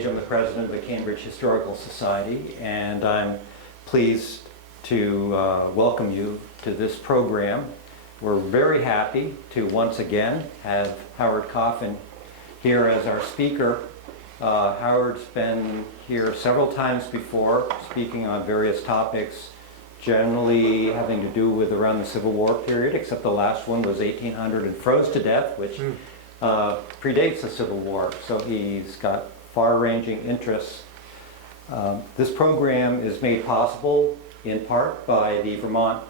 Page. I'm the president of the Cambridge Historical Society, and I'm pleased to welcome you to this program. We're very happy to once again have Howard Coffin here as our speaker. Howard's been here several times before, speaking on various topics, generally having to do with around the Civil War period, except the last one was 1800 and froze to death, which predates the Civil War, so he's got far-ranging interests. This program is made possible in part by the Vermont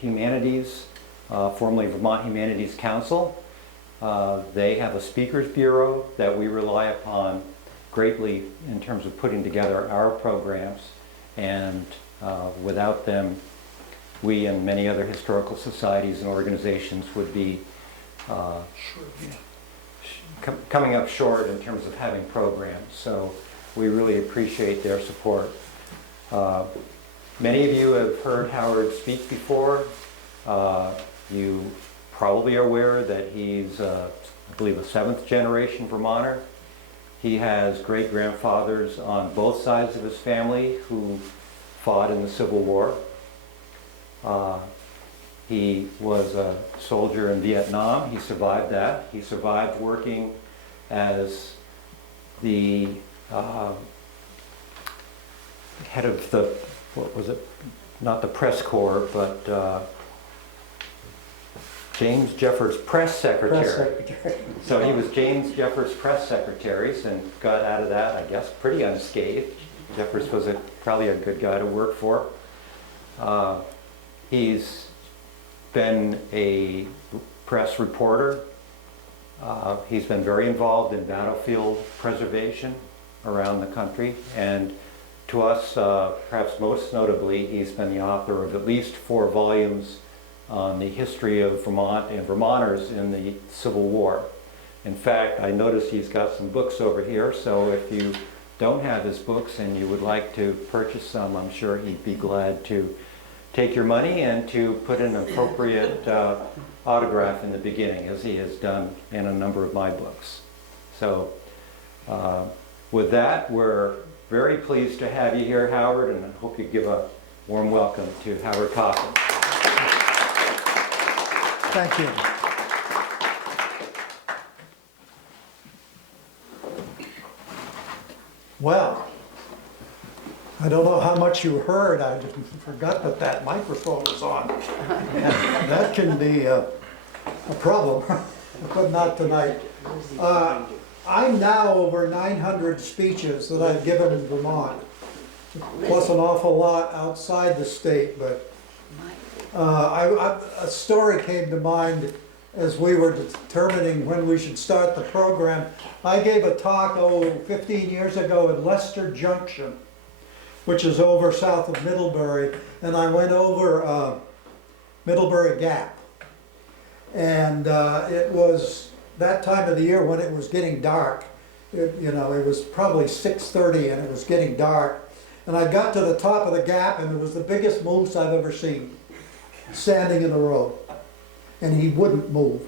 Humanities, formerly Vermont Humanities Council. They have a speakers bureau that we rely upon greatly in terms of putting together our programs, and without them, we and many other historical societies and organizations would be coming up short in terms of having programs. So we really appreciate their support. Many of you have heard Howard speak before. You probably are aware that he's, I believe, a 7th generation Vermonter. He has great-grandfathers on both sides of his family who fought in the Civil War. He was a soldier in Vietnam. He survived that. He survived working as the head of the, what was it, not the press corps, but James Jeffords' press secretary. So he was James Jeffords' press secretaries and got out of that, I guess, pretty unscathed. Jeffords was probably a good guy to work for. He's been a press reporter. He's been very involved in battlefield preservation around the country, and to us, perhaps most notably, he's been the author of at least 4 volumes on the history of Vermont and Vermonters in the Civil War. In fact, I noticed he's got some books over here, so if you don't have his books and you would like to purchase some, I'm sure he'd be glad to take your money and to put an appropriate autograph in the beginning, as he has done in a number of my books. So with that, we're very pleased to have you here, Howard, and I hope you give a warm welcome to Howard Coffin. Thank you. Well, I don't know how much you heard. I just forgot that that microphone was on. That can be a problem, but not tonight. I'm now over 900 speeches that I've given in Vermont, plus an awful lot outside the state, but a story came to mind as we were determining when we should start the program. I gave a talk, 15 years ago at Leicester Junction, which is over south of Middlebury, and I went over Middlebury Gap. And it was that time of the year when it was getting dark. It was probably 6:30 and it was getting dark. And I got to the top of the gap and it was the biggest moose I've ever seen, standing in the road, and he wouldn't move.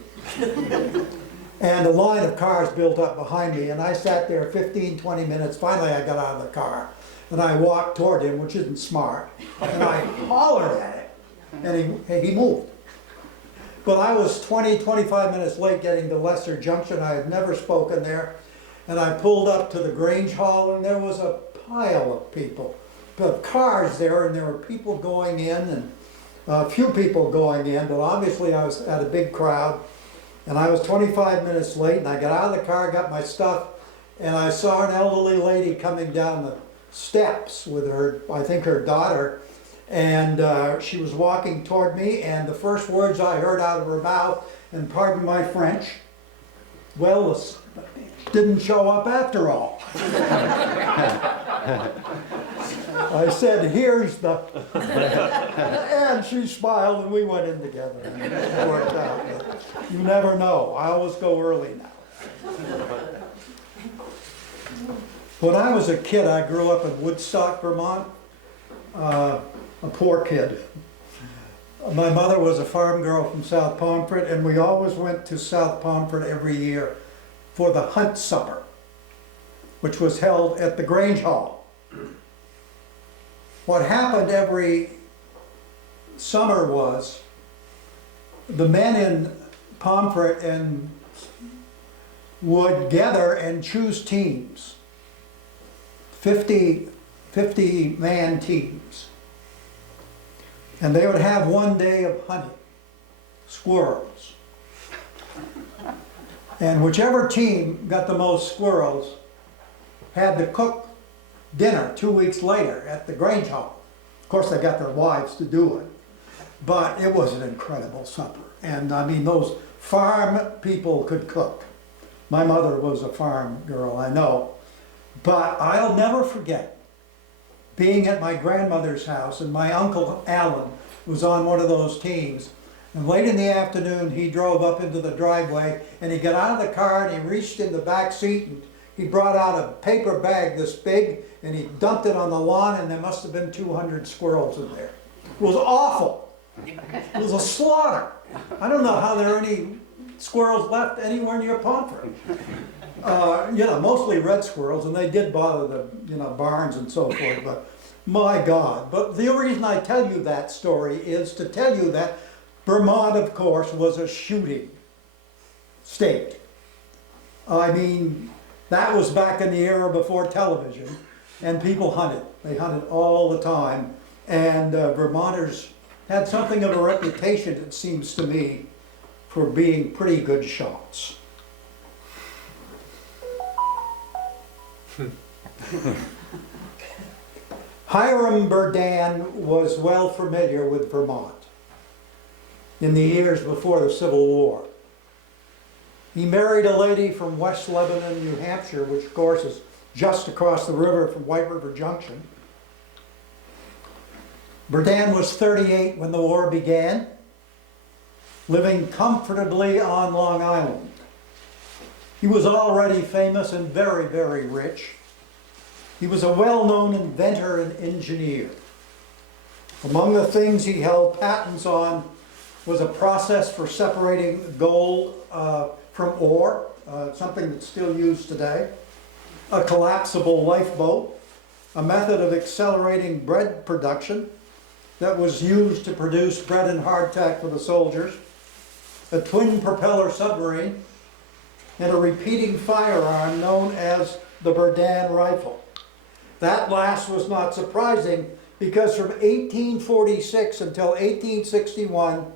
And a line of cars built up behind me, and I sat there 15, 20 minutes. Finally, I got out of the car, and I walked toward him, which isn't smart, and I hollered at him, and he moved. But I was 20, 25 minutes late getting to Leicester Junction. I had never spoken there, and I pulled up to the Grange Hall, and there was a pile of people, of cars there, and there were people going in, and a few people going in, but obviously I was at a big crowd, and I was 25 minutes late, and I got out of the car, got my stuff, and I saw an elderly lady coming down the steps with her, I think her daughter, and she was walking toward me, and the first words I heard out of her mouth, and pardon my French, well, didn't show up after all. I said, here's the, and she smiled and we went in together. And it worked out. But you never know. I always go early now. When I was a kid, I grew up in Woodstock, Vermont, a poor kid. My mother was a farm girl from South Pomfret, and we always went to South Pomfret every year for the hunt supper. which was held at the Grange Hall. What happened every summer was the men in Pomfret and would gather and choose teams, 50-man teams. And they would have one day of hunting squirrels. And whichever team got the most squirrels had to cook dinner 2 weeks later at the Grange Hall. Of course, they got their wives to do it, but it was an incredible supper. And I mean, those farm people could cook. My mother was a farm girl, I know. But I'll never forget being at my grandmother's house, and my uncle Alan was on one of those teams. And late in the afternoon, he drove up into the driveway, and he got out of the car and he reached in the back seat and he brought out a paper bag this big and he dumped it on the lawn, and there must have been 200 squirrels in there. It was awful. It was a slaughter. I don't know how there are any squirrels left anywhere near Pomfret. You know, mostly red squirrels, and they did bother the, you know, barns and so forth, but my God. But the reason I tell you that story is to tell you that Vermont, of course, was a shooting state. I mean, that was back in the era before television, and people hunted. They hunted all the time, and Vermonters had something of a reputation, it seems to me, for being pretty good shots. Hiram Berdan was well familiar with Vermont in the years before the Civil War. He married a lady from West Lebanon, New Hampshire, which of course is just across the river from White River Junction. Berdan was 38 when the war began, living comfortably on Long Island. He was already famous and very, very rich. He was a well-known inventor and engineer. Among the things he held patents on was a process for separating gold from ore, something that's still used today, a collapsible lifeboat, a method of accelerating bread production that was used to produce bread and hardtack for the soldiers, a twin propeller submarine, and a repeating firearm known as the Berdan rifle. That last was not surprising because from 1846 until 1861,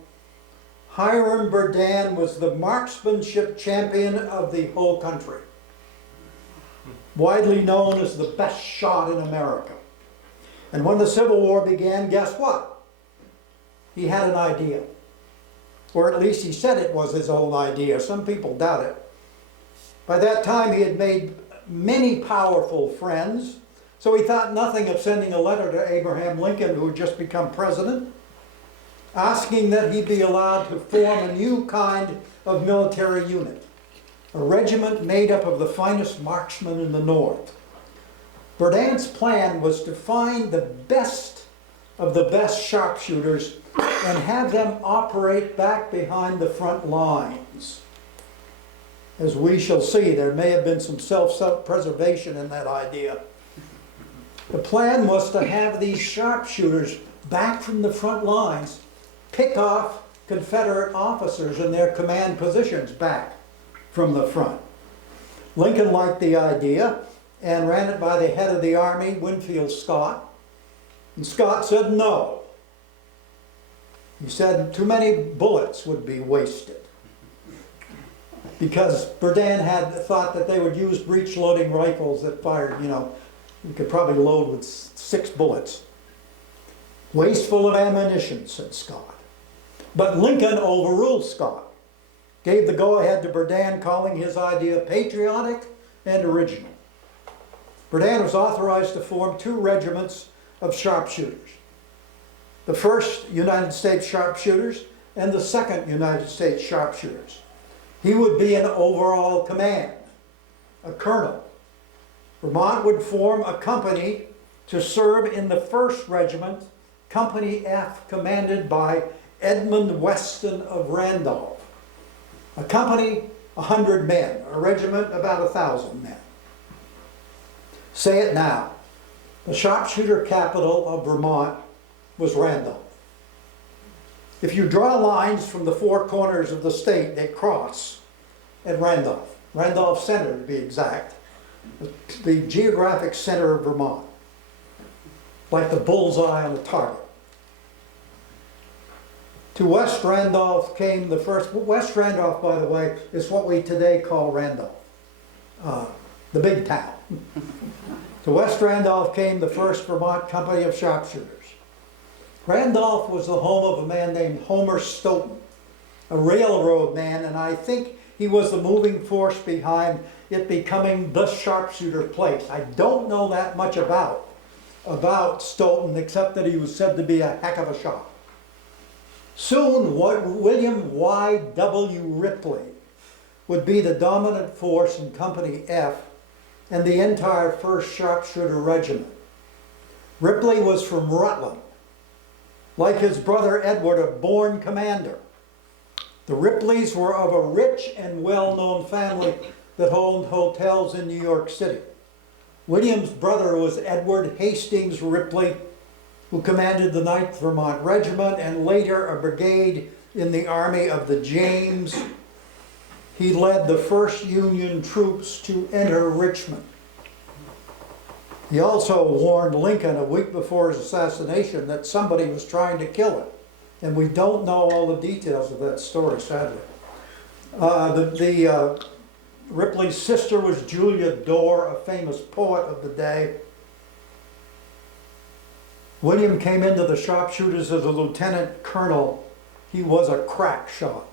Hiram Berdan was the marksmanship champion of the whole country, widely known as the best shot in America. And when the Civil War began, guess what? He had an idea. Or at least he said it was his own idea. Some people doubt it. By that time, he had made many powerful friends, so he thought nothing of sending a letter to Abraham Lincoln, who had just become president, asking that he be allowed to form a new kind of military unit, a regiment made up of the finest marksmen in the North. Berdan's plan was to find the best of the best sharpshooters and have them operate back behind the front lines. As we shall see, there may have been some self-preservation in that idea. The plan was to have these sharpshooters back from the front lines pick off Confederate officers in their command positions back from the front. Lincoln liked the idea and ran it by the head of the Army, Winfield Scott. And Scott said no. He said too many bullets would be wasted, because Berdan had thought that they would use breech-loading rifles that fired, you know, you could probably load with 6 bullets. Wasteful of ammunition, said Scott. But Lincoln overruled Scott, gave the go-ahead to Berdan, calling his idea patriotic and original. Berdan was authorized to form 2 regiments of sharpshooters. The 1st United States Sharpshooters and the 2nd United States Sharpshooters. He would be in overall command, a colonel. Vermont would form a company to serve in the 1st Regiment, Company F, commanded by Edmund Weston of Randolph. A company, 100 men. A regiment, about 1,000 men. Say it now. The sharpshooter capital of Vermont was Randolph. If you draw lines from the four corners of the state, they cross at Randolph. Randolph Center, to be exact. The geographic center of Vermont. Like the bullseye on a target. To West Randolph came the first, West Randolph, by the way, is what we today call Randolph, the big town. To West Randolph came the first Vermont company of sharpshooters. Randolph was the home of a man named Homer Stoughton, a railroad man, and I think he was the moving force behind it becoming the sharpshooter place. I don't know that much about Stoughton, except that he was said to be a heck of a shot. Soon, William Y.W. Ripley would be the dominant force in Company F and the entire 1st Sharpshooter Regiment. Ripley was from Rutland. Like his brother Edward, a born commander. The Ripleys were of a rich and well-known family that owned hotels in New York City. William's brother was Edward Hastings Ripley, who commanded the 9th Vermont Regiment and later a brigade in the Army of the James. He led the first Union troops to enter Richmond. He also warned Lincoln a week before his assassination that somebody was trying to kill him. And we don't know all the details of that story, sadly. Ripley's sister was Julia Dorr, a famous poet of the day. William came into the sharpshooters as a lieutenant colonel. He was a crack shot.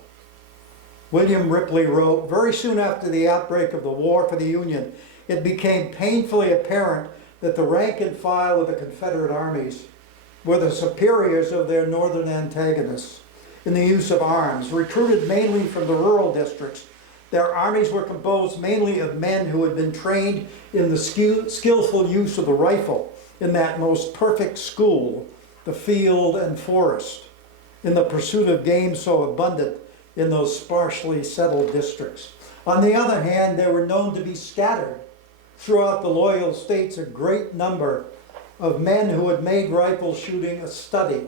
William Ripley wrote, very soon after the outbreak of the war for the Union, it became painfully apparent that the rank and file of the Confederate armies were the superiors of their northern antagonists in the use of arms. Recruited mainly from the rural districts, their armies were composed mainly of men who had been trained in the skillful use of the rifle in that most perfect school, the field and forest, in the pursuit of game so abundant in those sparsely settled districts. On the other hand, they were known to be scattered throughout the loyal states, a great number of men who had made rifle shooting a study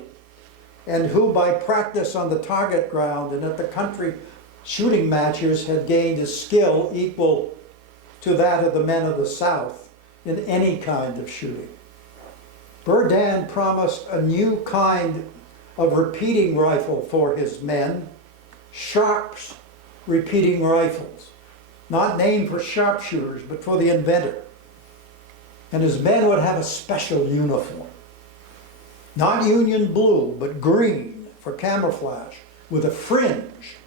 and who by practice on the target ground and at the country shooting matches had gained a skill equal to that of the men of the South in any kind of shooting. Berdan promised a new kind of repeating rifle for his men, Sharp's repeating rifles, not named for sharpshooters, but for the inventor. And his men would have a special uniform, not Union blue, but green for camouflage, with a fringe.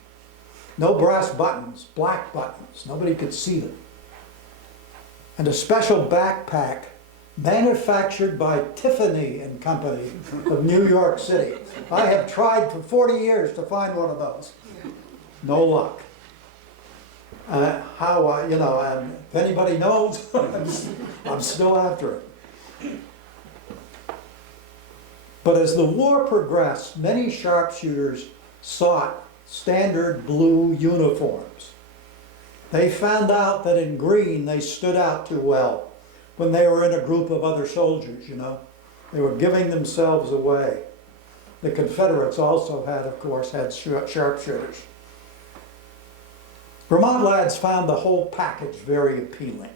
No brass buttons, black buttons, nobody could see them. And a special backpack manufactured by Tiffany and Company of New York City. I have tried for 40 years to find one of those. No luck. If anybody knows, I'm still after it. But as the war progressed, many sharpshooters sought standard blue uniforms. They found out that in green they stood out too well when they were in a group of other soldiers, you know. They were giving themselves away. The Confederates also had, of course, sharpshooters. Vermont lads found the whole package very appealing.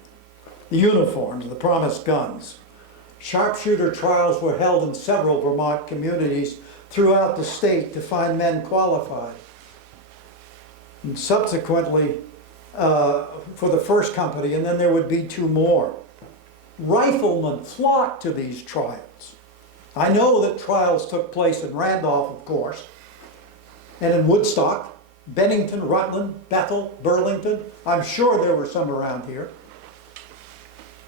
The uniforms, the promised guns. Sharpshooter trials were held in several Vermont communities throughout the state to find men qualified. And subsequently, for the first company, and then there would be two more. Riflemen flocked to these trials. I know that trials took place in Randolph, of course, and in Woodstock, Bennington, Rutland, Bethel, Burlington. I'm sure there were some around here.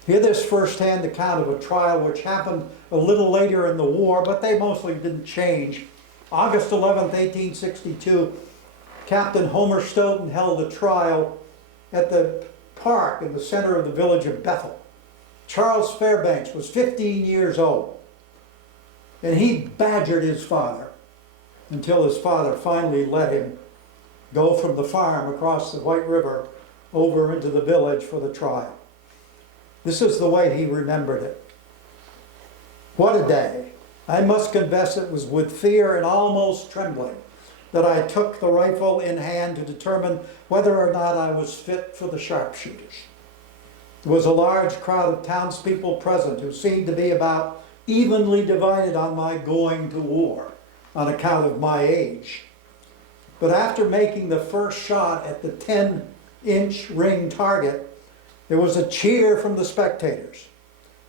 Hear this first-hand account of a trial which happened a little later in the war, but they mostly didn't change. August 11th, 1862, Captain Homer Stoughton held a trial at the park in the center of the village of Bethel. Charles Fairbanks was 15 years old, and he badgered his father until his father finally let him go from the farm across the White River over into the village for the trial. This is the way he remembered it. What a day. I must confess it was with fear and almost trembling that I took the rifle in hand to determine whether or not I was fit for the sharpshooters. There was a large crowd of townspeople present who seemed to be about evenly divided on my going to war on account of my age. But after making the first shot at the 10-inch ring target, there was a cheer from the spectators,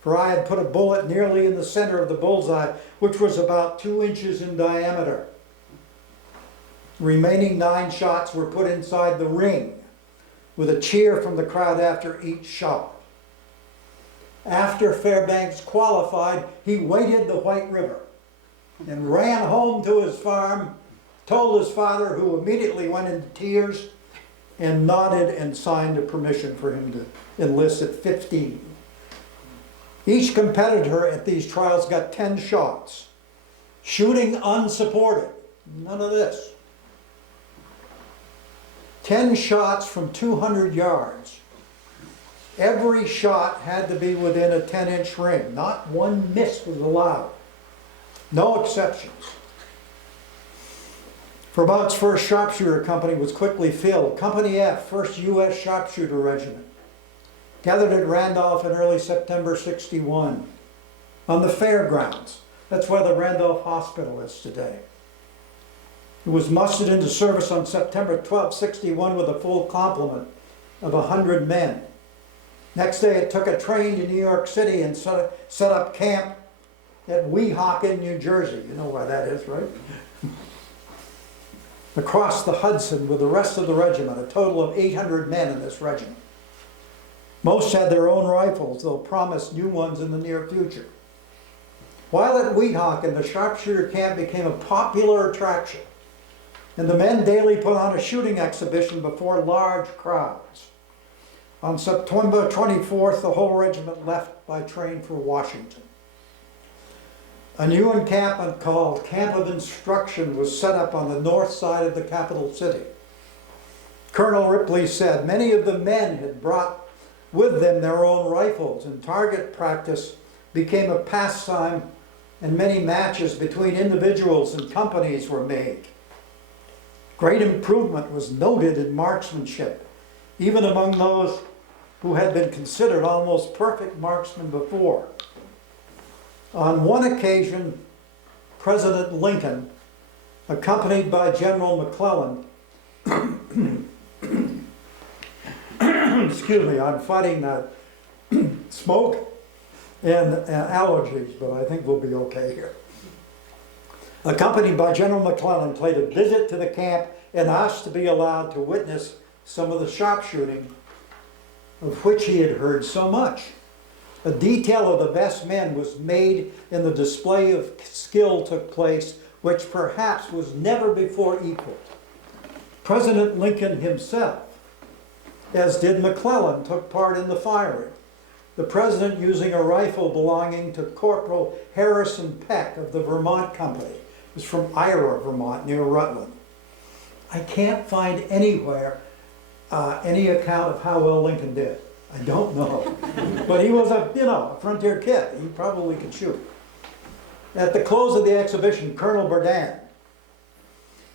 for I had put a bullet nearly in the center of the bullseye, which was about 2 inches in diameter. The remaining 9 shots were put inside the ring, with a cheer from the crowd after each shot. After Fairbanks qualified, he waded the White River and ran home to his farm, told his father, who immediately went into tears and nodded and signed a permission for him to enlist at 15. Each competitor at these trials got 10 shots, shooting unsupported. None of this. 10 shots from 200 yards. Every shot had to be within a 10-inch ring. Not one miss was allowed. No exceptions. Vermont's 1st Sharpshooter Company was quickly filled. Company F, 1st U.S. Sharpshooter Regiment, gathered at Randolph in early September '61 on the fairgrounds. That's where the Randolph Hospital is today. It was mustered into service on September 12, '61 with a full complement of 100 men. Next day it took a train to New York City and set up camp at Weehawken, New Jersey. You know where that is, right? Across the Hudson with the rest of the regiment, a total of 800 men in this regiment. Most had their own rifles, though promised new ones in the near future. While at Weehawken, the sharpshooter camp became a popular attraction, and the men daily put on a shooting exhibition before large crowds. On September 24th, the whole regiment left by train for Washington. A new encampment called Camp of Instruction was set up on the north side of the capital city. Colonel Ripley said many of the men had brought with them their own rifles, and target practice became a pastime, and many matches between individuals and companies were made. Great improvement was noted in marksmanship, even among those who had been considered almost perfect marksmen before. On one occasion, President Lincoln, accompanied by General McClellan, excuse me, I'm fighting smoke and allergies, but I think we'll be okay here. Accompanied by General McClellan, paid a visit to the camp and asked to be allowed to witness some of the sharpshooting of which he had heard so much. A detail of the best men was made, and the display of skill took place, which perhaps was never before equaled. President Lincoln himself, as did McClellan, took part in the firing. The president using a rifle belonging to Corporal Harrison Peck of the Vermont Company. It was from Ira, Vermont, near Rutland. I can't find anywhere any account of how well Lincoln did. I don't know. But he was a frontier kid. He probably could shoot. At the close of the exhibition, Colonel Berdan,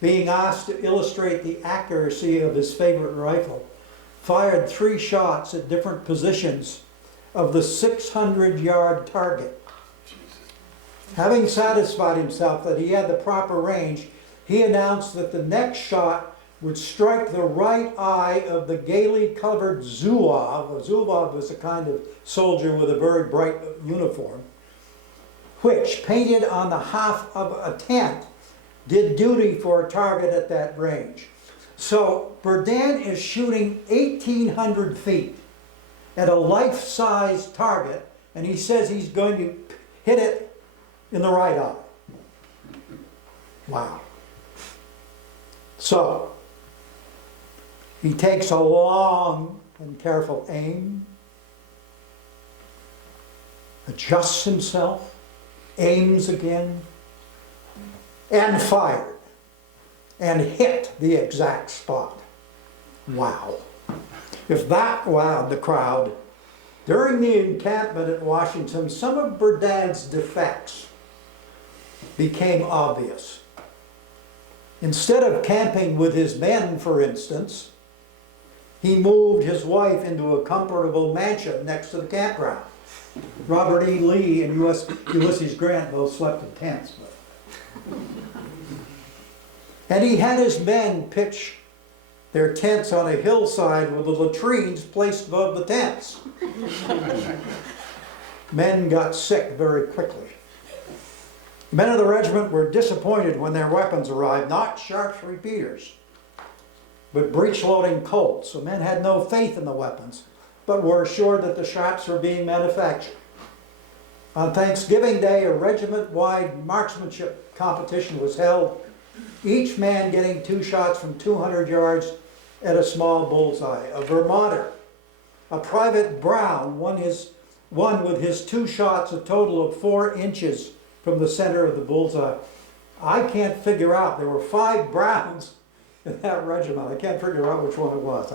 being asked to illustrate the accuracy of his favorite rifle, fired 3 shots at different positions of the 600-yard target. Having satisfied himself that he had the proper range, he announced that the next shot would strike the right eye of the gaily colored Zouave. A Zouave was a kind of soldier with a very bright uniform, which, painted on the half of a tent, did duty for a target at that range. So Berdan is shooting 1,800 feet at a life-size target, and he says he's going to hit it in the right eye. Wow. So he takes a long and careful aim, adjusts himself, aims again, and fired, and hit the exact spot. Wow. If that wowed the crowd, During the encampment at Washington, some of Berdan's defects became obvious. Instead of camping with his men, for instance, he moved his wife into a comfortable mansion next to the campground. Robert E. Lee and Ulysses Grant both slept in tents. And he had his men pitch their tents on a hillside with the latrines placed above the tents. Men got sick very quickly. The men of the regiment were disappointed when their weapons arrived, not Sharps repeaters, but breech-loading Colts. The men had no faith in the weapons, but were assured that the Sharps were being manufactured. On Thanksgiving Day, a regiment-wide marksmanship competition was held, each man getting 2 shots from 200 yards at a small bullseye. A Vermonter, a Private Brown, won with his 2 shots a total of 4 inches from the center of the bullseye. I can't figure out, there were 5 Browns in that regiment. I can't figure out which one it was.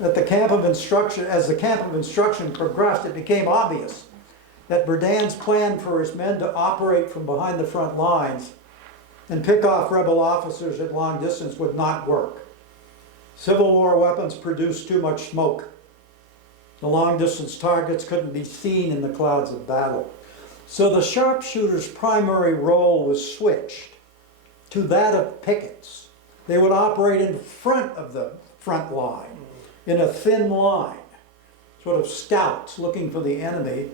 At the camp of instruction, as the camp of instruction progressed, it became obvious that Berdan's plan for his men to operate from behind the front lines and pick off rebel officers at long distance would not work. Civil War weapons produced too much smoke. The long-distance targets couldn't be seen in the clouds of battle. So the sharpshooters' primary role was switched to that of pickets. They would operate in front of the front line, in a thin line, sort of scouts looking for the enemy,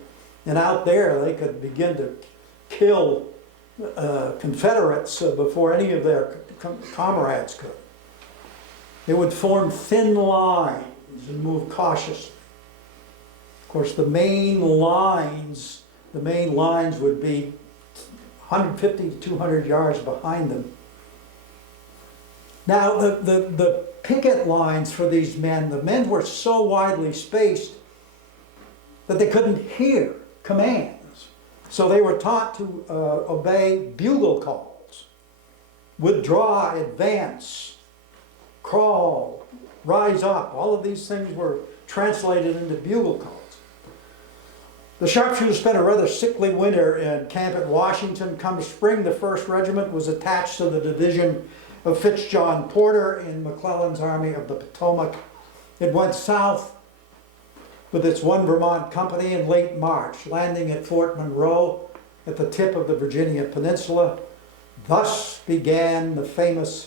and out there they could begin to kill Confederates before any of their comrades could. They would form thin lines and move cautiously. Of course, the main lines would be 150 to 200 yards behind them. Now, the picket lines for these men, the men were so widely spaced that they couldn't hear commands. So they were taught to obey bugle calls: withdraw, advance, crawl, rise up. All of these things were translated into bugle calls. The sharpshooters spent a rather sickly winter in camp at Washington. Come spring, the 1st Regiment was attached to the division of Fitzjohn Porter in McClellan's Army of the Potomac. It went south with its 1 Vermont company in late March, landing at Fort Monroe at the tip of the Virginia Peninsula. Thus began the famous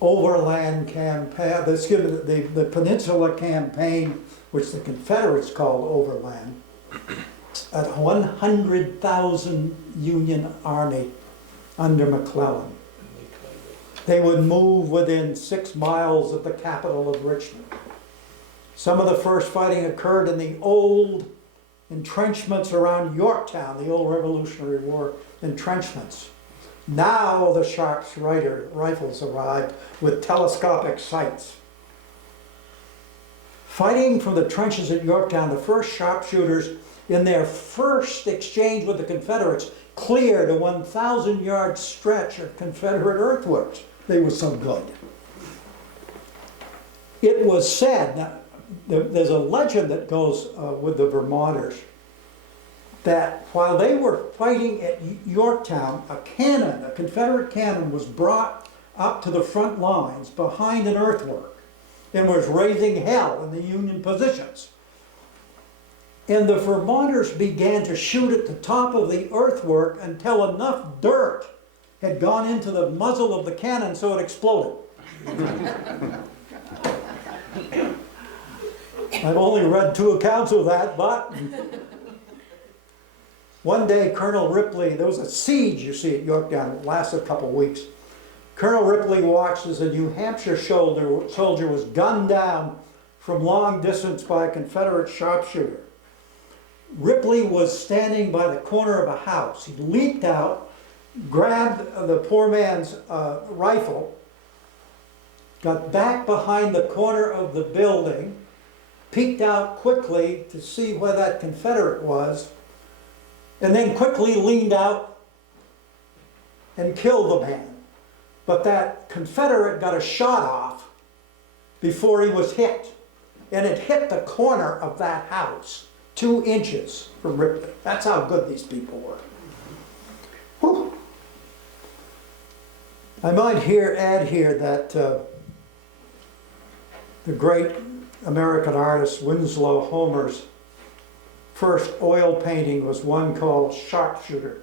overland campaign, the Peninsula Campaign, which the Confederates called overland, at 100,000 Union Army under McClellan. They would move within 6 miles of the capital of Richmond. Some of the first fighting occurred in the old entrenchments around Yorktown, the old Revolutionary War entrenchments. Now the Sharps rifles arrived with telescopic sights. Fighting from the trenches at Yorktown, the first sharpshooters, in their first exchange with the Confederates, cleared a 1,000-yard stretch of Confederate earthworks. They were so good. It was said, now, there's a legend that goes with the Vermonters, that while they were fighting at Yorktown, a Confederate cannon was brought up to the front lines behind an earthwork and was raising hell in the Union positions. And the Vermonters began to shoot at the top of the earthwork until enough dirt had gone into the muzzle of the cannon so it exploded. I've only read 2 accounts of that, but one day Colonel Ripley, there was a siege, you see, at Yorktown. It lasted a couple of weeks. Colonel Ripley watched as a New Hampshire soldier was gunned down from long distance by a Confederate sharpshooter. Ripley was standing by the corner of a house. He leaped out, grabbed the poor man's rifle, got back behind the corner of the building, peeked out quickly to see where that Confederate was, and then quickly leaned out and killed the man. But that Confederate got a shot off before he was hit. and it hit the corner of that house, 2 inches from Ripley. That's how good these people were. Whew. I might add here that the great American artist Winslow Homer's first oil painting was one called Sharpshooter.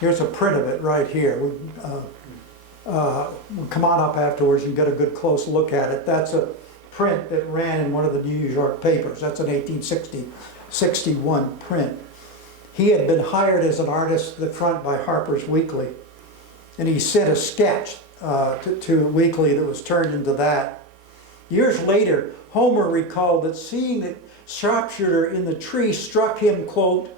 Here's a print of it right here. Come on up afterwards and get a good close look at it. That's a print that ran in one of the New York papers. That's an 1861 print. He had been hired as an artist at the front by Harper's Weekly, and he sent a sketch to a weekly that was turned into that. Years later, Homer recalled that seeing the sharpshooter in the tree struck him, quote,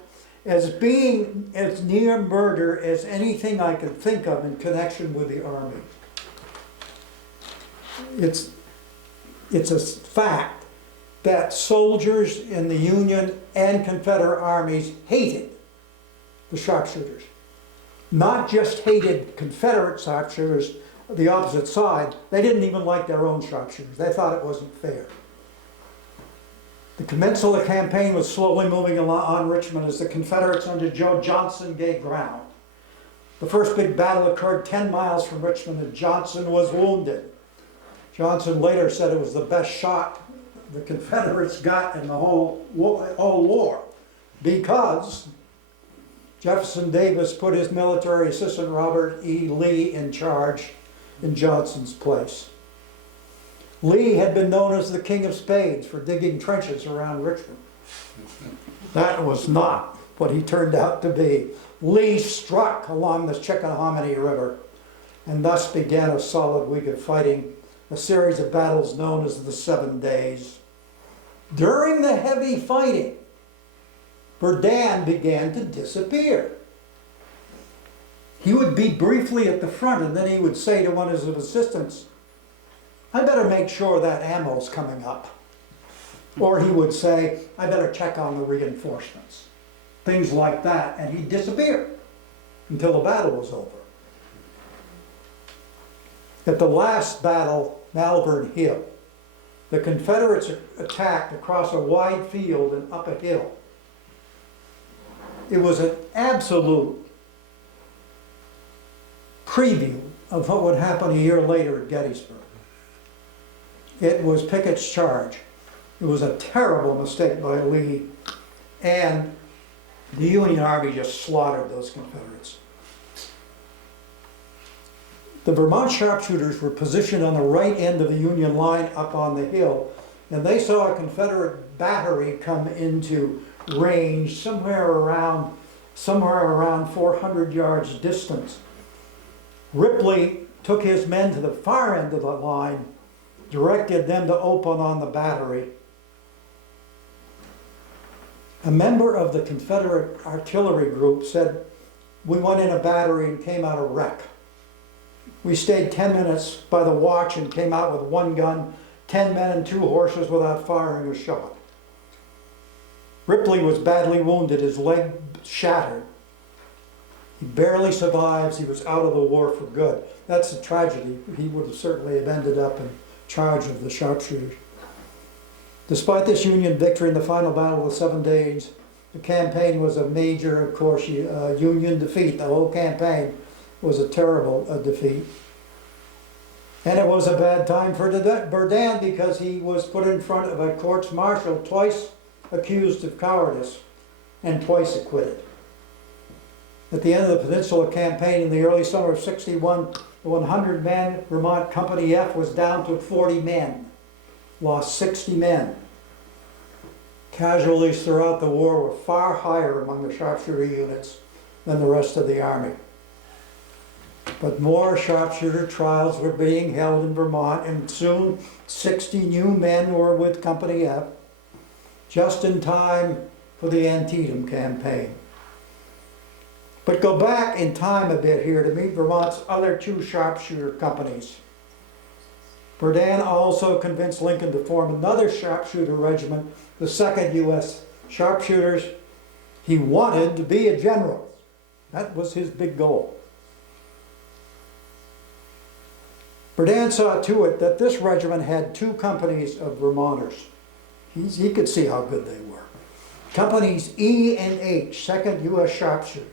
as being as near murder as anything I could think of in connection with the army. It's a fact that soldiers in the Union and Confederate armies hated the sharpshooters. Not just hated Confederate sharpshooters, the opposite side, they didn't even like their own sharpshooters. They thought it wasn't fair. The commencement of the campaign was slowly moving on Richmond as the Confederates under Joe Johnson gave ground. The first big battle occurred 10 miles from Richmond and Johnson was wounded. Johnson later said it was the best shot the Confederates got in the whole war because Jefferson Davis put his military assistant Robert E. Lee in charge in Johnson's place. Lee had been known as the King of Spades for digging trenches around Richmond. That was not what he turned out to be. Lee struck along the Chickahominy River and thus began a solid week of fighting, a series of battles known as the 7 Days. During the heavy fighting, Berdan began to disappear. He would be briefly at the front and then he would say to one of his assistants, I better make sure that ammo's coming up. Or he would say, I better check on the reinforcements. Things like that, and he'd disappear until the battle was over. At the last battle, Malvern Hill, the Confederates attacked across a wide field and up a hill. It was an absolute preview of what would happen a year later at Gettysburg. It was Pickett's charge. It was a terrible mistake by Lee, and the Union Army just slaughtered those Confederates. The Vermont sharpshooters were positioned on the right end of the Union line up on the hill, and they saw a Confederate battery come into range somewhere around 400 yards distance. Ripley took his men to the far end of the line, directed them to open on the battery. A member of the Confederate artillery group said, we went in a battery and came out a wreck. We stayed 10 minutes by the watch and came out with 1 gun, 10 men and 2 horses without firing a shot. Ripley was badly wounded, his leg shattered. He barely survives, he was out of the war for good. That's a tragedy. He would have certainly have ended up in charge of the sharpshooters. Despite this Union victory in the final battle of the 7 Days, the campaign was a major, of course, Union defeat. The whole campaign was a terrible defeat. And it was a bad time for Berdan because he was put in front of a courts-martial, twice accused of cowardice and twice acquitted. At the end of the Peninsula Campaign in the early summer of '61, the 100-man Vermont Company F was down to 40 men, lost 60 men. Casualties throughout the war were far higher among the sharpshooter units than the rest of the army. But more sharpshooter trials were being held in Vermont, and soon 60 new men were with Company F, just in time for the Antietam campaign. But go back in time a bit here to meet Vermont's other 2 sharpshooter companies. Berdan also convinced Lincoln to form another sharpshooter regiment, the 2nd U.S. Sharpshooters. He wanted to be a general. That was his big goal. Verdun saw to it that this regiment had 2 companies of Vermonters. He could see how good they were. Companies E and H, 2nd U.S. Sharpshooters.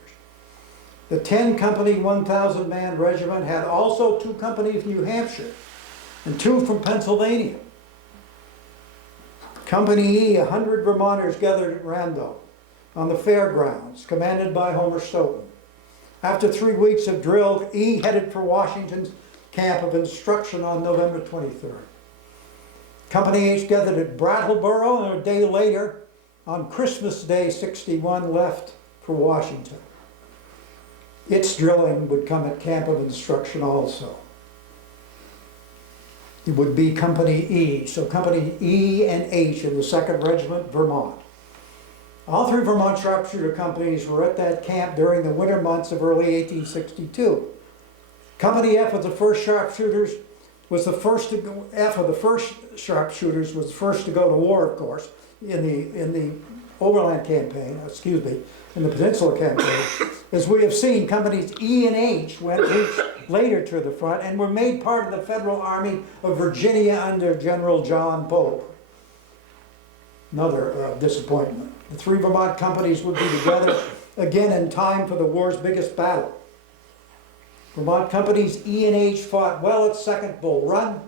The 10 company 1,000 man regiment had also 2 companies from New Hampshire and 2 from Pennsylvania. Company E, 100 Vermonters gathered at Randolph on the fairgrounds, commanded by Homer Stoughton. After 3 weeks of drill, E headed for Washington's camp of instruction on November 23rd. Company H gathered at Brattleboro, and a day later, on Christmas Day 61, left for Washington. Its drilling would come at camp of instruction also. It would be Company E, so Company E and H in the 2nd Regiment, Vermont. All 3 Vermont sharpshooter companies were at that camp during the winter months of early 1862. Company F of the 1st Sharpshooters was the first to go, F of the 1st Sharpshooters was the first to go to war, of course, in the Overland campaign, in the Peninsula campaign. As we have seen, companies E and H went later to the front and were made part of the Federal Army of Virginia under General John Pope. Another disappointment. The 3 Vermont companies would be together again in time for the war's biggest battle. Vermont companies E and H fought well at 2nd Bull Run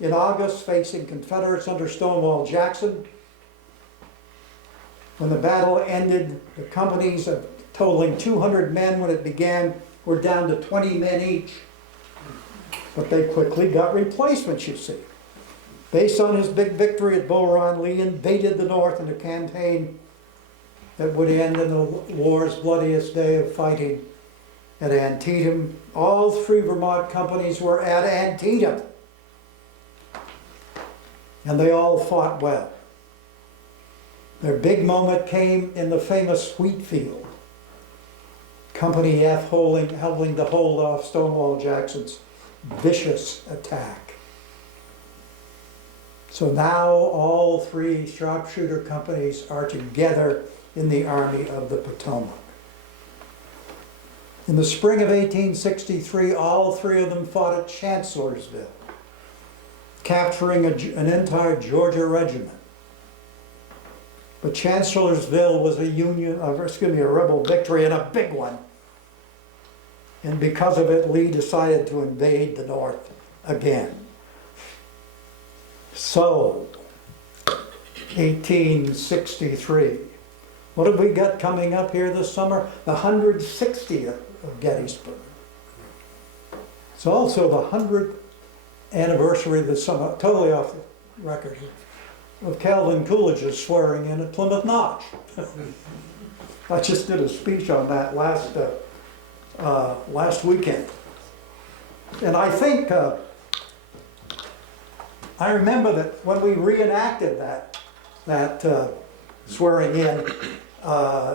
in August, facing Confederates under Stonewall Jackson. When the battle ended, the companies of totaling 200 men when it began were down to 20 men each. But they quickly got replacements, you see. Based on his big victory at Bull Run, Lee invaded the North in a campaign that would end in the war's bloodiest day of fighting at Antietam. All 3 Vermont companies were at Antietam, and they all fought well. Their big moment came in the famous Wheatfield. Company F helping to hold off Stonewall Jackson's vicious attack. So now all 3 sharpshooter companies are together in the Army of the Potomac. In the spring of 1863, all 3 of them fought at Chancellorsville, capturing an entire Georgia regiment. But Chancellorsville was a rebel victory, and a big one. And because of it, Lee decided to invade the North again. So, 1863. What have we got coming up here this summer? The 160th of Gettysburg. It's also the 100th anniversary this summer, totally off the record, of Calvin Coolidge's swearing in at Plymouth Notch. I just did a speech on that last weekend. And I think, I remember that when we reenacted that swearing in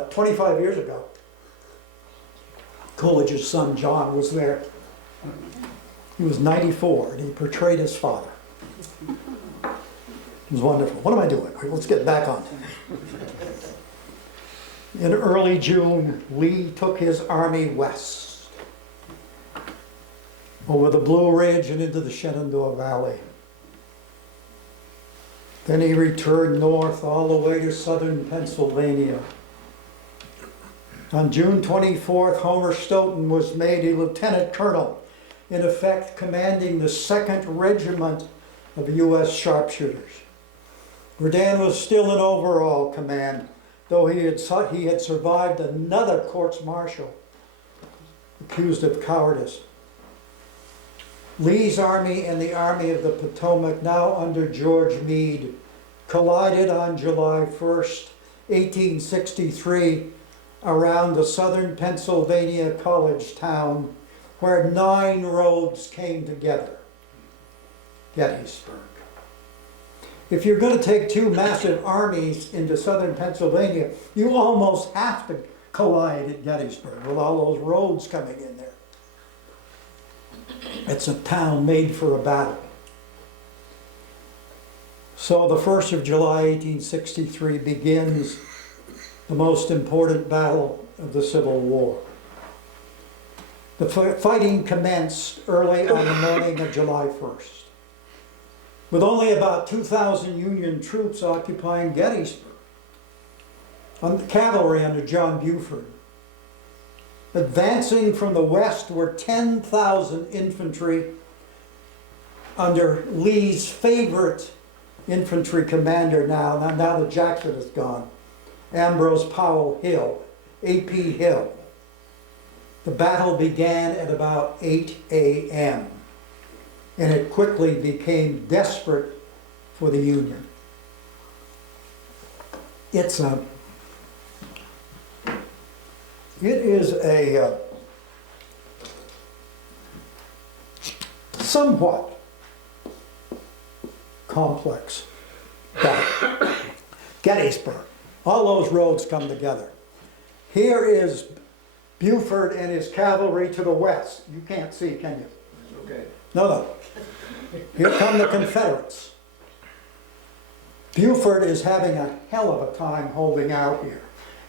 25 years ago, Coolidge's son John was there. He was 94 and he portrayed his father. It was wonderful. What am I doing? Let's get back on. In early June, Lee took his army west, over the Blue Ridge and into the Shenandoah Valley. Then he returned north all the way to southern Pennsylvania. On June 24th, Homer Stoughton was made a lieutenant colonel, in effect commanding the 2nd Regiment of U.S. Sharpshooters. Verdun was still in overall command, though he had survived another courts-martial, accused of cowardice. Lee's army and the Army of the Potomac, now under George Meade, collided on July 1st, 1863, around the southern Pennsylvania college town where 9 roads came together. Gettysburg. If you're going to take 2 massive armies into southern Pennsylvania, you almost have to collide at Gettysburg with all those roads coming in there. It's a town made for a battle. So the 1st of July, 1863 begins the most important battle of the Civil War. The fighting commenced early on the morning of July 1st, with only about 2,000 Union troops occupying Gettysburg. The cavalry under John Buford. Advancing from the west were 10,000 infantry under Lee's favorite infantry commander now that Jackson is gone, Ambrose Powell Hill, A.P. Hill. The battle began at about 8 a.m. and it quickly became desperate for the Union. It is a somewhat complex battle. Gettysburg. All those roads come together. Here is Buford and his cavalry to the west. You can't see, can you? Okay. No. Here come the Confederates. Buford is having a hell of a time holding out here.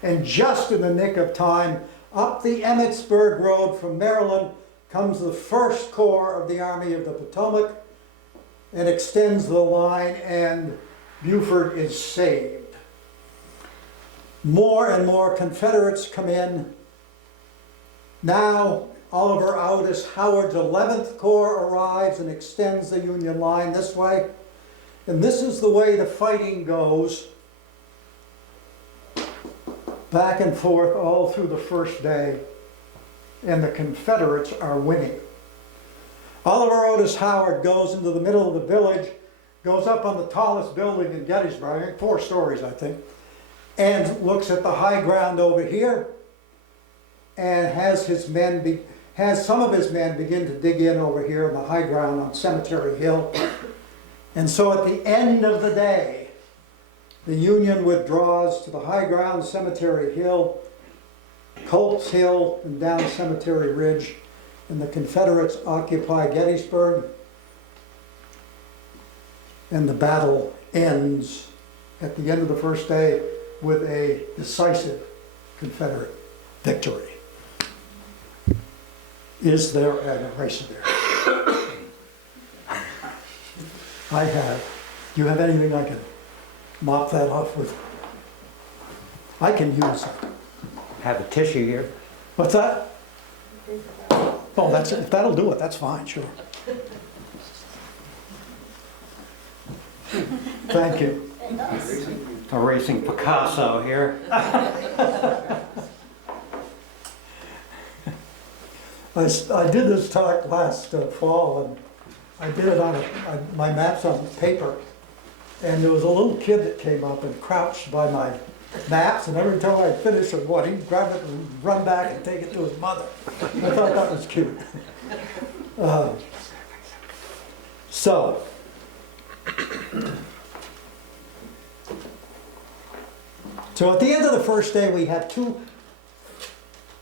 And just in the nick of time, up the Emmitsburg Road from Maryland comes the First Corps of the Army of the Potomac and extends the line, and Buford is saved. More and more Confederates come in. Now Oliver Otis Howard's 11th Corps arrives and extends the Union line this way. And this is the way the fighting goes, back and forth all through the first day, and the Confederates are winning. Oliver Otis Howard goes into the middle of the village, goes up on the tallest building in Gettysburg, 4 stories I think, and looks at the high ground over here, and has some of his men begin to dig in over here on the high ground on Cemetery Hill. And so at the end of the day, the Union withdraws to the high ground, Cemetery Hill, Colts Hill, and down Cemetery Ridge, and the Confederates occupy Gettysburg, and the battle ends at the end of the first day with a decisive Confederate victory. Is there an eraser there? I have. Do you have anything I can mop that off with? I can use it. Have a tissue here. What's that? Oh, that's it. If that'll do it, that's fine, sure. Thank you. Erasing Picasso here. I did this talk last fall, and I did it on my maps on paper, and there was a little kid that came up and crouched by my maps, and every time I'd finish with one, he'd grab it and run back and take it to his mother. I thought that was cute. So at the end of the first day, we had 2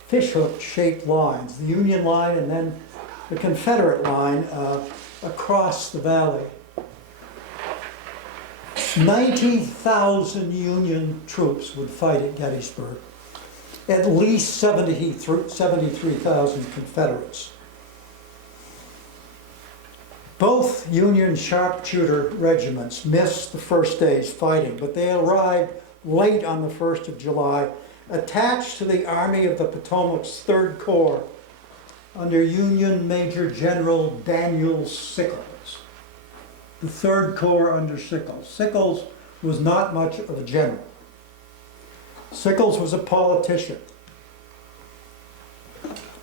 fishhook-shaped lines, the Union line and then the Confederate line across the valley. 90,000 Union troops would fight at Gettysburg. At least 73,000 Confederates. Both Union sharpshooter regiments missed the first day's fighting, but they arrived late on the 1st of July, attached to the Army of the Potomac's 3rd Corps under Union Major General Daniel Sickles. The 3rd Corps under Sickles. Sickles was not much of a general. Sickles was a politician.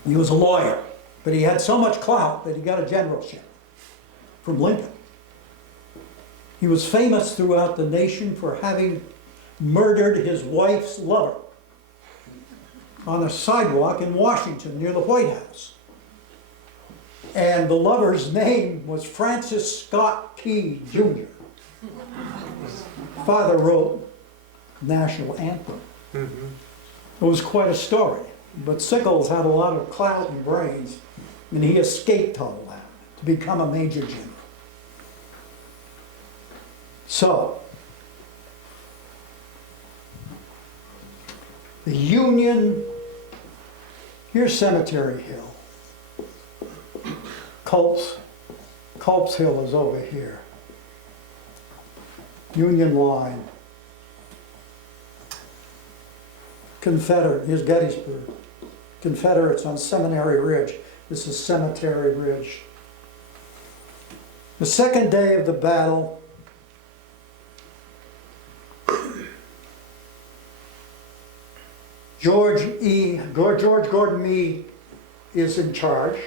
He was a lawyer, but he had so much clout that he got a generalship from Lincoln. He was famous throughout the nation for having murdered his wife's lover on a sidewalk in Washington near the White House. And the lover's name was Francis Scott Key Jr. Father wrote national anthem. It was quite a story, but Sickles had a lot of clout and brains, and he escaped all that to become a major general. So, the Union, here's Cemetery Hill. Culp's Hill is over here. Union line. Confederate, here's Gettysburg. Confederates on Seminary Ridge. This is Cemetery Ridge. The second day of the battle, George Gordon Meade is in charge,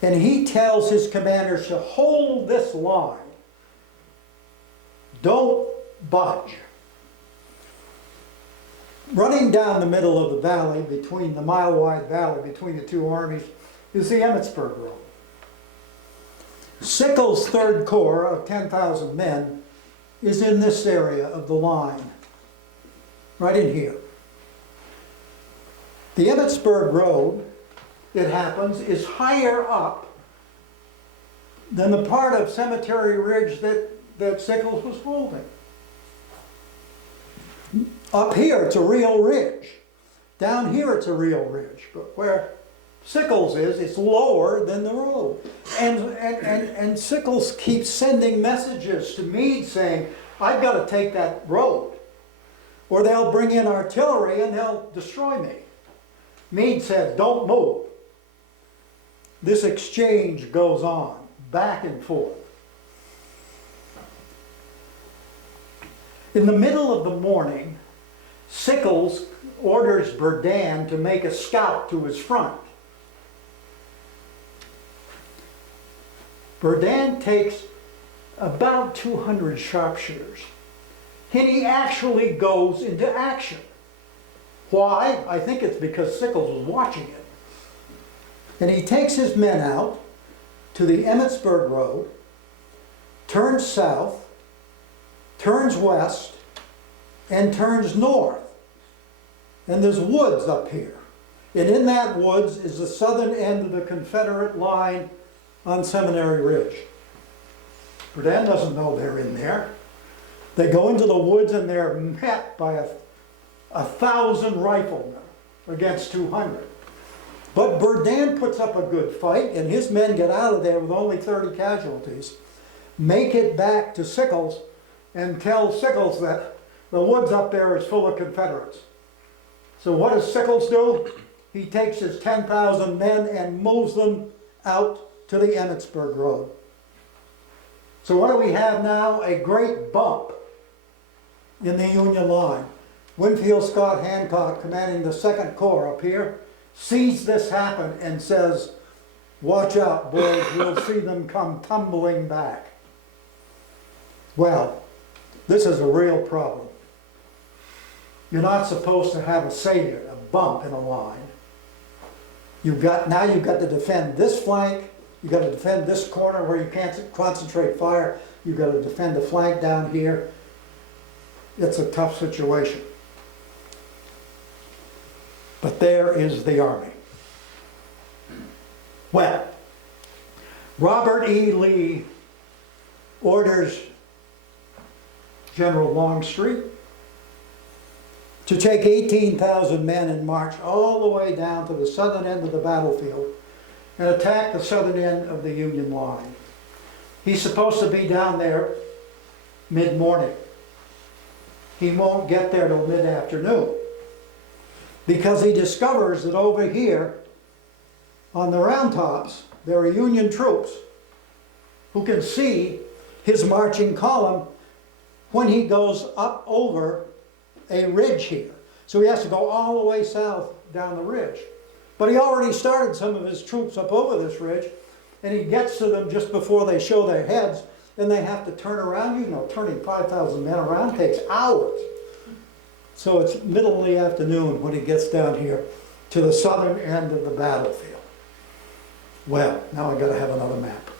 and he tells his commanders to hold this line. Don't budge. Running down the middle of the valley, between the mile-wide valley between the two armies, is the Emmitsburg Road. Sickles' Third Corps of 10,000 men is in this area of the line, right in here. The Emmitsburg Road, it happens, is higher up than the part of Cemetery Ridge that Sickles was holding. Up here, it's a real ridge. Down here, it's a real ridge. But where Sickles is, it's lower than the road. And Sickles keeps sending messages to Meade saying, I've got to take that road, or they'll bring in artillery and they'll destroy me. Meade says, don't move. This exchange goes on, back and forth. In the middle of the morning, Sickles orders Berdan to make a scout to his front. Berdan takes about 200 sharpshooters, and he actually goes into action. Why? I think it's because Sickles was watching it. And he takes his men out to the Emmitsburg Road, turns south, turns west, and turns north. And there's woods up here. And in that woods is the southern end of the Confederate line on Seminary Ridge. Berdan doesn't know they're in there. They go into the woods and they're met by 1,000 riflemen against 200. But Berdan puts up a good fight, and his men get out of there with only 30 casualties, make it back to Sickles, and tell Sickles that the woods up there is full of Confederates. So what does Sickles do? He takes his 10,000 men and moves them out to the Emmitsburg Road. So what do we have now? A great bump in the Union line. Winfield Scott Hancock, commanding the 2nd Corps up here, sees this happen and says, watch out, boys, we'll see them come tumbling back. Well, this is a real problem. You're not supposed to have a savior, a bump in a line. Now you've got to defend this flank, you've got to defend this corner where you can't concentrate fire, you've got to defend the flank down here. It's a tough situation. But there is the army. Well, Robert E. Lee orders General Longstreet to take 18,000 men and march all the way down to the southern end of the battlefield and attack the southern end of the Union line. He's supposed to be down there mid-morning. He won't get there till mid-afternoon because he discovers that over here on the round tops there are Union troops who can see his marching column when he goes up over a ridge here. So he has to go all the way south down the ridge. But he already started some of his troops up over this ridge, and he gets to them just before they show their heads, and they have to turn around. You know, turning 5,000 men around takes hours. So it's middle of the afternoon when he gets down here to the southern end of the battlefield. Well, now I gotta have another map.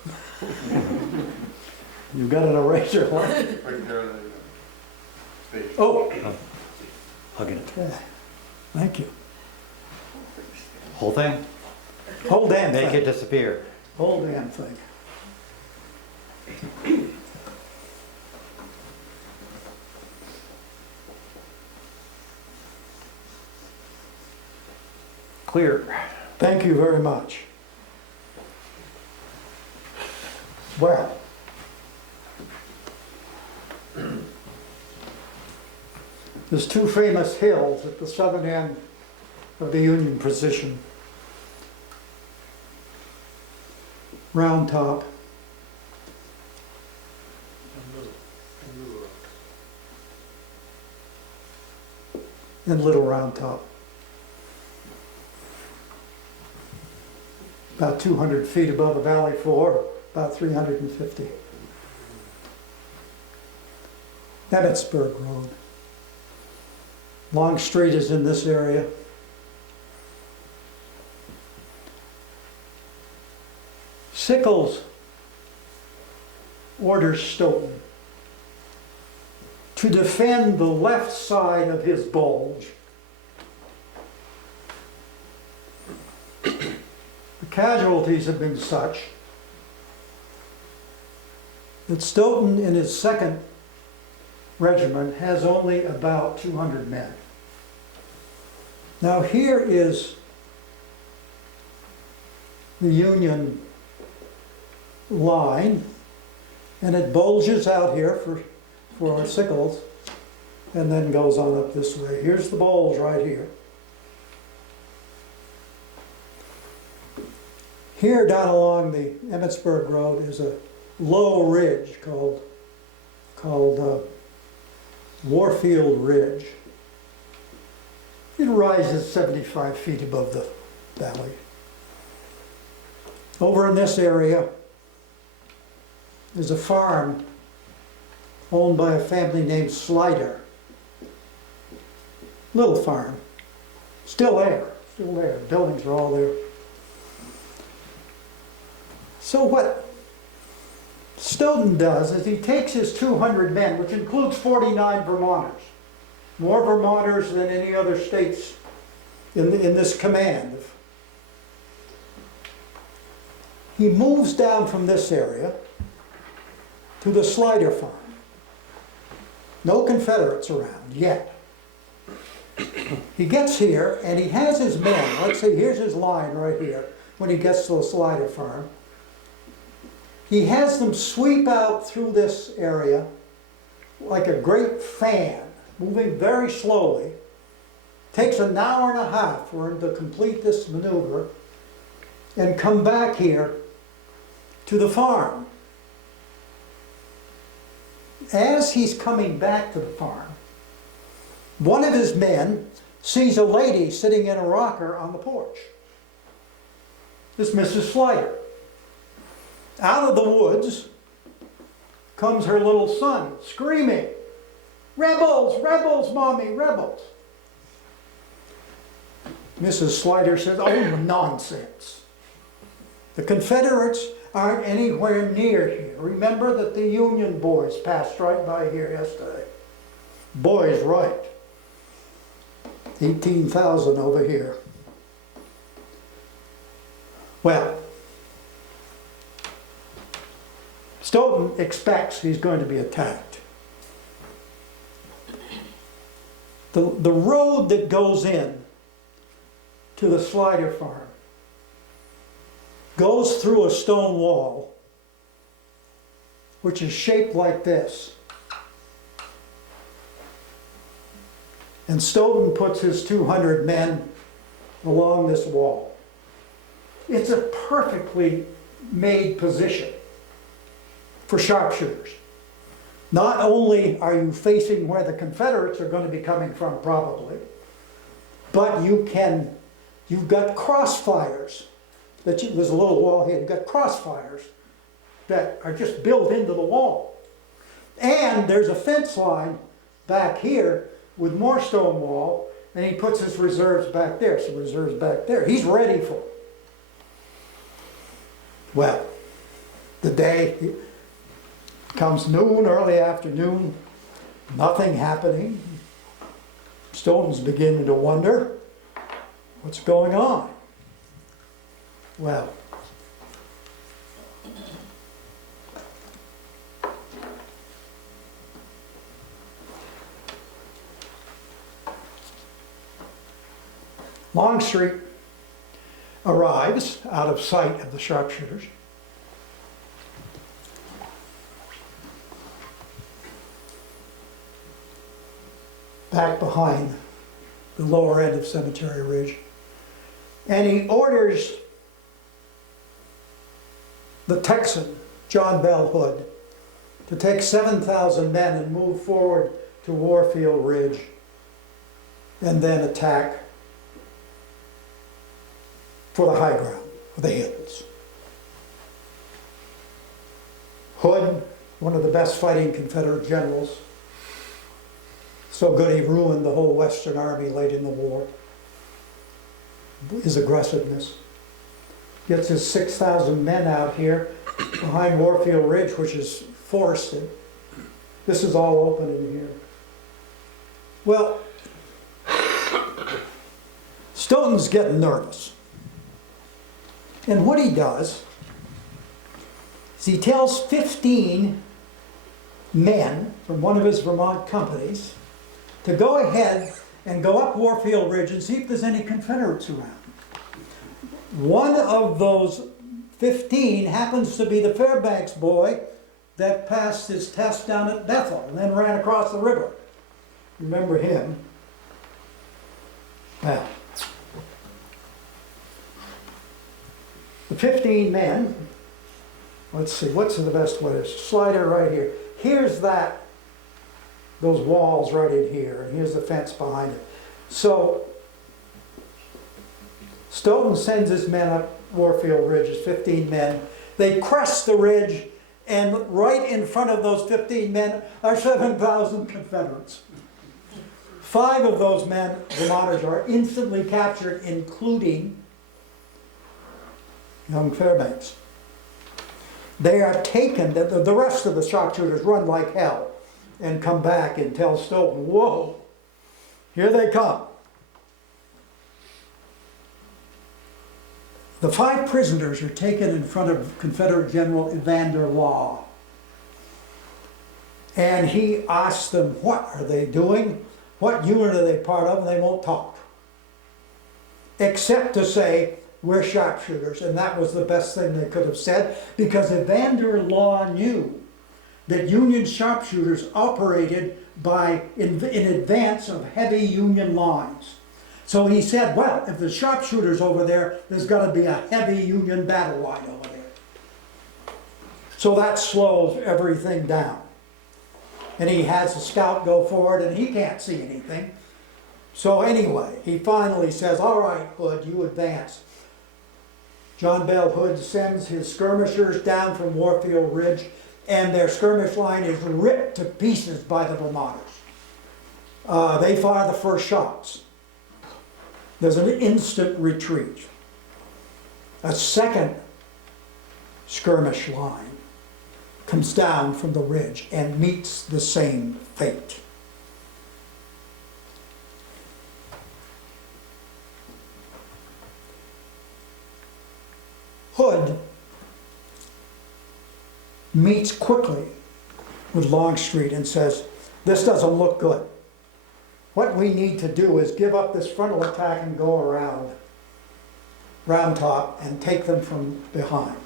You've got an eraser one? Right there on the stage. Oh, Hugging it. yeah. Thank you. Whole thing? Whole damn Make thing. it disappear. Whole damn thing. Clear. Thank you very much. Well, there's two famous hills at the southern end of the Union position. Round Top and Little Round Top. About 200 feet above the valley floor, about 350. Gettysburg Road. Long Street is in this area. Sickles orders Stoughton to defend the left side of his bulge. The casualties have been such that Stoughton in his 2nd regiment has only about 200 men. Now here is the Union line, and it bulges out here for Sickles and then goes on up this way. Here's the bulge right here. Here down along the Emmitsburg Road is a low ridge called Warfield Ridge. It rises 75 feet above the valley. Over in this area is a farm owned by a family named Slider. Little farm. Still there. Buildings are all there. So what Stoughton does is he takes his 200 men, which includes 49 Vermonters, more Vermonters than any other states in this command. He moves down from this area to the Slider farm. No Confederates around yet. He gets here and he has his men, let's see, here's his line right here, when he gets to the Slider farm. He has them sweep out through this area like a great fan, moving very slowly. Takes an hour and a half for him to complete this maneuver and come back here to the farm. As he's coming back to the farm, one of his men sees a lady sitting in a rocker on the porch. This Mrs. Slider. Out of the woods comes her little son, screaming, "Rebels, rebels, Mommy, rebels." Mrs. Slider says, "Oh, nonsense. The Confederates aren't anywhere near here. Remember that the Union boys passed right by here yesterday. Boys, right. 18,000 over here." Well, Stoughton expects he's going to be attacked. The road that goes in to the Slider farm goes through a stone wall which is shaped like this. And Stoughton puts his 200 men along this wall. It's a perfectly made position for sharpshooters. Not only are you facing where the Confederates are going to be coming from probably, but you've got crossfires. There's a little wall here, you've got crossfires that are just built into the wall. And there's a fence line back here with more stone wall, and he puts his reserves back there. So reserves back there. He's ready for it. Well, the day comes noon, early afternoon, nothing happening. Stoughton's beginning to wonder what's going on. Well, Longstreet arrives out of sight of the sharpshooters. back behind the lower end of Cemetery Ridge. And he orders the Texan, John Bell Hood, to take 7,000 men and move forward to Warfield Ridge and then attack for the high ground, for the hills. Hood, one of the best fighting Confederate generals, so good he ruined the whole Western Army late in the war. His aggressiveness. Gets his 6,000 men out here behind Warfield Ridge, which is forested. This is all open in here. Well, Stoughton's getting nervous. And what he does is he tells 15 men from one of his Vermont companies to go ahead and go up Warfield Ridge and see if there's any Confederates around. One of those 15 happens to be the Fairbanks boy that passed his test down at Bethel and then ran across the river. Remember him? Well, the 15 men, let's see, what's the best way to slide it right here. Here's those walls right in here, and here's the fence behind it. So, Stoughton sends his men up Warfield Ridge, his 15 men. They crest the ridge, and right in front of those 15 men are 7,000 Confederates. 5 of those men, Vermonters, are instantly captured, including young Fairbanks. They are taken, the rest of the sharpshooters run like hell and come back and tell Stoughton, whoa, here they come. The 5 prisoners are taken in front of Confederate General Evander Law. And he asks them, what are they doing? What unit are they part of? And they won't talk. Except to say, we're sharpshooters. And that was the best thing they could have said, because Law knew that Union sharpshooters operated in advance of heavy Union lines. So he said, well, if the sharpshooters over there, there's got to be a heavy Union battle line over there. So that slows everything down. And he has a scout go forward, and he can't see anything. So anyway, he finally says, all right, Hood, you advance. John Bell Hood sends his skirmishers down from Warfield Ridge, and their skirmish line is ripped to pieces by the Vermonters. They fire the first shots. There's an instant retreat. A second skirmish line comes down from the ridge and meets the same fate. Hood meets quickly with Longstreet and says, this doesn't look good. What we need to do is give up this frontal attack and go around Round Top and take them from behind.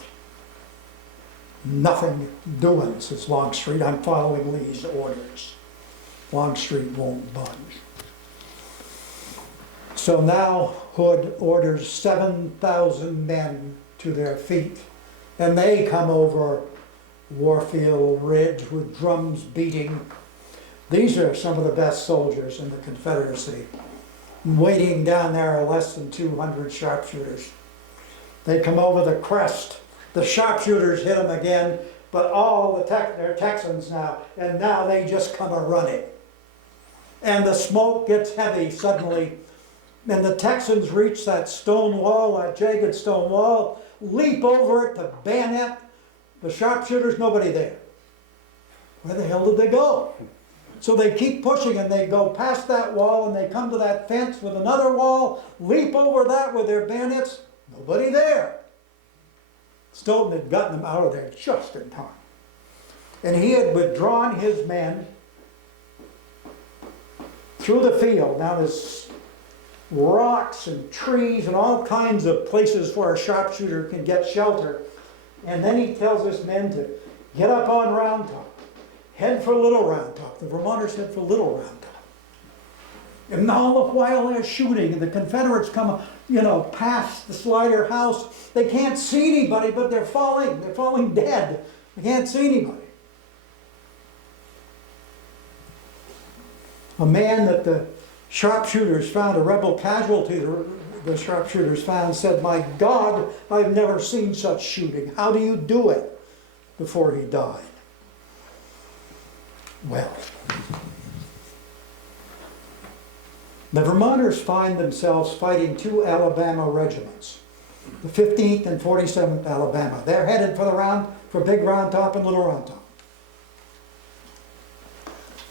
Nothing doing, says Longstreet. I'm following Lee's orders. Longstreet won't budge. So now Hood orders 7,000 men to their feet, and they come over Warfield Ridge with drums beating. These are some of the best soldiers in the Confederacy. Waiting down there are less than 200 sharpshooters. They come over the crest. The sharpshooters hit them again, but all they're Texans now, and now they just come a-running. And the smoke gets heavy suddenly, and the Texans reach that stone wall, that jagged stone wall, leap over it to bayonet. The sharpshooters, nobody there. Where the hell did they go? So they keep pushing, and they go past that wall, and they come to that fence with another wall, leap over that with their bayonets, nobody there. Stoughton had gotten them out of there just in time. And he had withdrawn his men through the field. Now there's rocks and trees and all kinds of places where a sharpshooter can get shelter. And then he tells his men to get up on Round Top, head for Little Round Top. The Vermonters head for Little Round Top. And all the while they're shooting, and the Confederates come, you know, past the Slider house. They can't see anybody, but they're falling dead. They can't see anybody. A man that the sharpshooters found, a rebel casualty the sharpshooters found, said, "My God, I've never seen such shooting. How do you do it?" before he died. Well, the Vermonters find themselves fighting two Alabama regiments, the 15th and 47th Alabama. They're headed for Big Round Top and Little Round Top,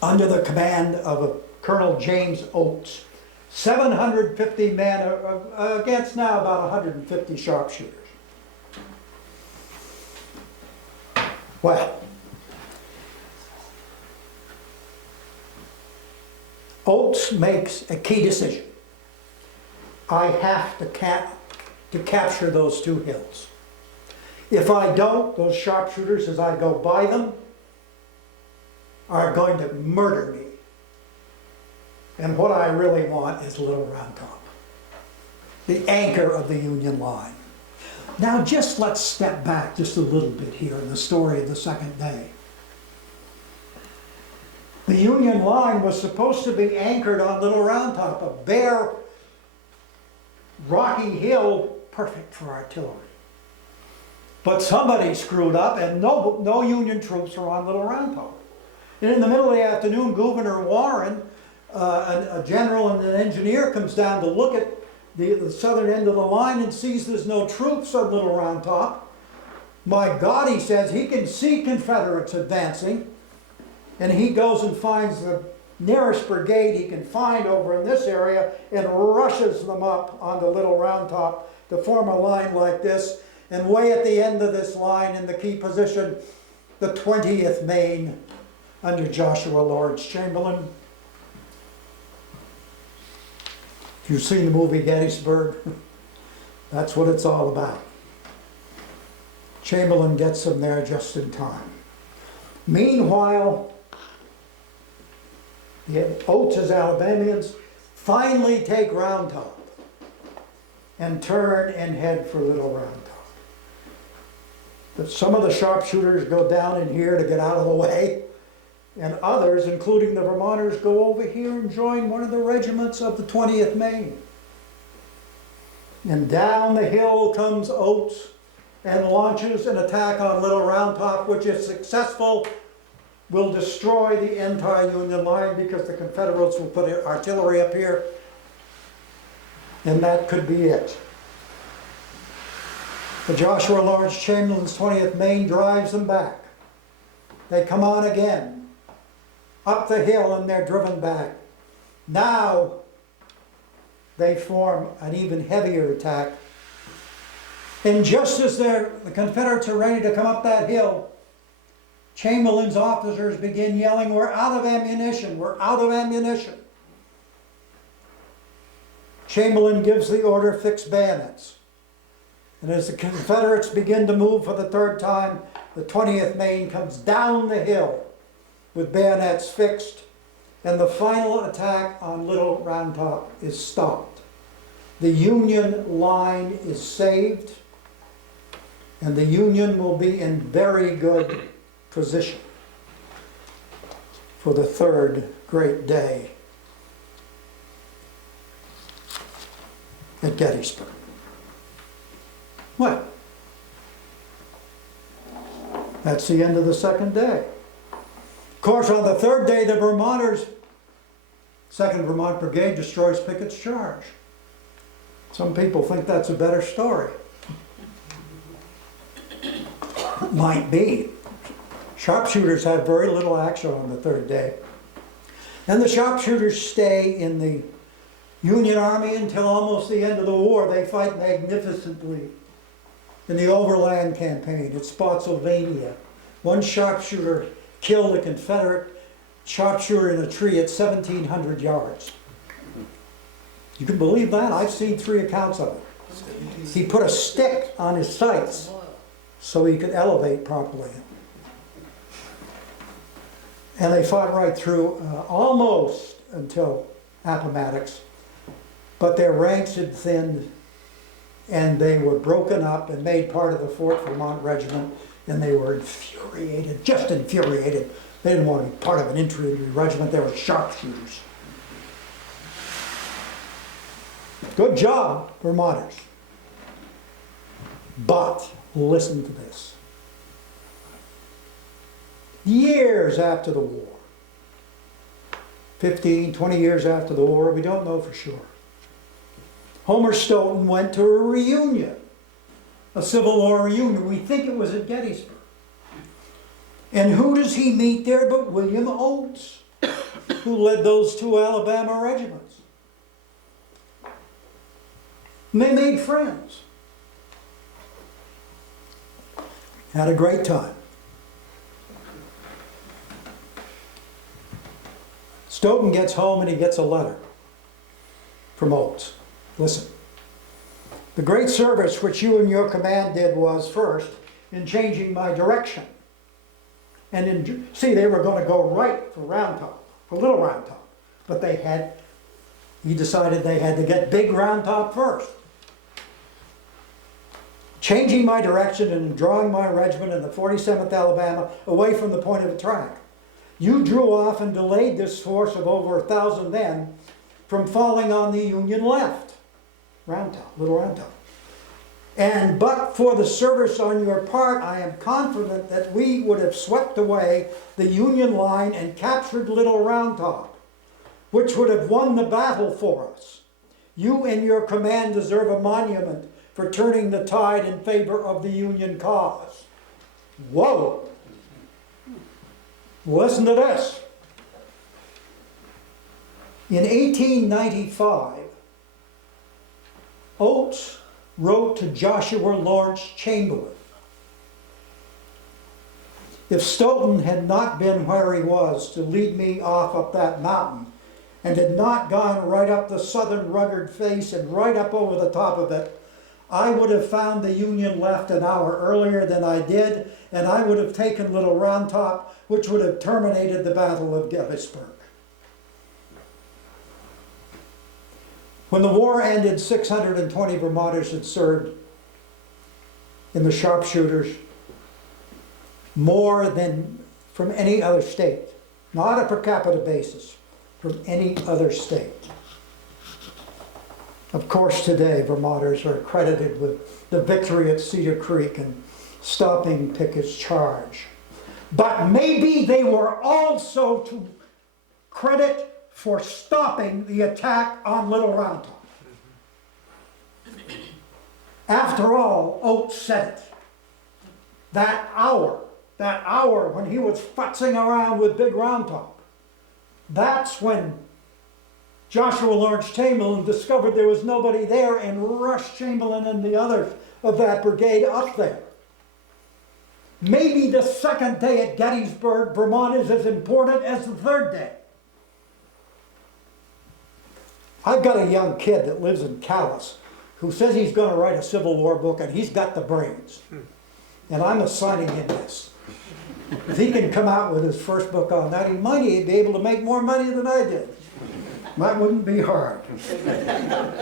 under the command of a Colonel James Oates. 750 men against now about 150 sharpshooters. Well, Oates makes a key decision. I have to capture those two hills. If I don't, those sharpshooters, as I go by them, are going to murder me. And what I really want is Little Round Top, the anchor of the Union line. Now just let's step back just a little bit here in the story of the second day. The Union line was supposed to be anchored on Little Round Top, a bare, rocky hill, perfect for artillery. But somebody screwed up and no Union troops were on Little Round Top. And in the middle of the afternoon, Gouverneur Warren, a general and an engineer, comes down to look at the southern end of the line and sees there's no troops on Little Round Top. My God, he says, he can see Confederates advancing. And he goes and finds the nearest brigade he can find over in this area and rushes them up onto Little Round Top to form a line like this. And way at the end of this line, in the key position, the 20th Maine under Joshua Lawrence Chamberlain. If you've seen the movie Gettysburg, that's what it's all about. Chamberlain gets them there just in time. Meanwhile, the Oates' Alabamians finally take Round Top and turn and head for Little Round Top. But some of the sharpshooters go down in here to get out of the way, and others, including the Vermonters, go over here and join one of the regiments of the 20th Maine. And down the hill comes Oates and launches an attack on Little Round Top, which, if successful, will destroy the entire Union line because the Confederates will put artillery up here, and that could be it. The Joshua Lawrence Chamberlain's 20th Maine drives them back. They come on again, up the hill, and they're driven back. Now they form an even heavier attack. And just as the Confederates are ready to come up that hill, Chamberlain's officers begin yelling, "We're out of ammunition, we're out of ammunition." Chamberlain gives the order, "Fix bayonets." And as the Confederates begin to move for the third time, the 20th Maine comes down the hill with bayonets fixed, and the final attack on Little Round Top is stopped. The Union line is saved, and the Union will be in very good position for the third great day at Gettysburg. Well, that's the end of the second day. Of course, on the third day, the Vermonters, 2nd Vermont Brigade, destroys Pickett's charge. Some people think that's a better story. Might be. Sharpshooters have very little action on the third day. And the sharpshooters stay in the Union Army until almost the end of the war. They fight magnificently in the Overland Campaign at Spotsylvania. One sharpshooter killed a Confederate sharpshooter in a tree at 1,700 yards. You can believe that? I've seen 3 accounts of it. He put a stick on his sights so he could elevate properly. And they fought right through almost until Appomattox, but their ranks had thinned and they were broken up and made part of the 4th Vermont Regiment, and they were infuriated, just infuriated. They didn't want to be part of an infantry regiment, they were sharpshooters. Good job, Vermonters. But listen to this. Years after the war, 15, 20 years after the war, we don't know for sure, Homer Stoughton went to a reunion, a Civil War reunion. We think it was at Gettysburg. And who does he meet there but William Oates, who led those 2 Alabama regiments. And they made friends. Had a great time. Stoughton gets home and he gets a letter from Oates. Listen, the great service which you and your command did was, first, in changing my direction. And see, they were going to go right for Round Top, for Little Round Top. But he decided they had to get Big Round Top first. Changing my direction and drawing my regiment in the 47th Alabama away from the point of attack. You drew off and delayed this force of over 1,000 men from falling on the Union left. Round Top, Little Round Top. And but for the service on your part, I am confident that we would have swept away the Union line and captured Little Round Top, which would have won the battle for us. You and your command deserve a monument for turning the tide in favor of the Union cause. Whoa! Listen to this. In 1895, Oates wrote to Joshua Lawrence Chamberlain, if Stoughton had not been where he was to lead me off up that mountain, and had not gone right up the southern rugged face and right up over the top of it, I would have found the Union left an hour earlier than I did, and I would have taken Little Round Top, which would have terminated the Battle of Gettysburg. When the war ended, 620 Vermonters had served in the Sharpshooters, more than from any other state, not a per capita basis, from any other state. Of course, today, Vermonters are credited with the victory at Cedar Creek and stopping Pickett's charge. But maybe they were also to credit for stopping the attack on Little Round Top. After all, Oates said it. That hour when he was futzing around with Big Round Top, that's when Joshua Lawrence Chamberlain discovered there was nobody there and rushed Chamberlain and the others of that brigade up there. Maybe the second day at Gettysburg, Vermont is as important as the third day. I've got a young kid that lives in Calais who says he's going to write a Civil War book, and he's got the brains. And I'm assigning him this. If he can come out with his first book on that, he might be able to make more money than I did. That wouldn't be hard.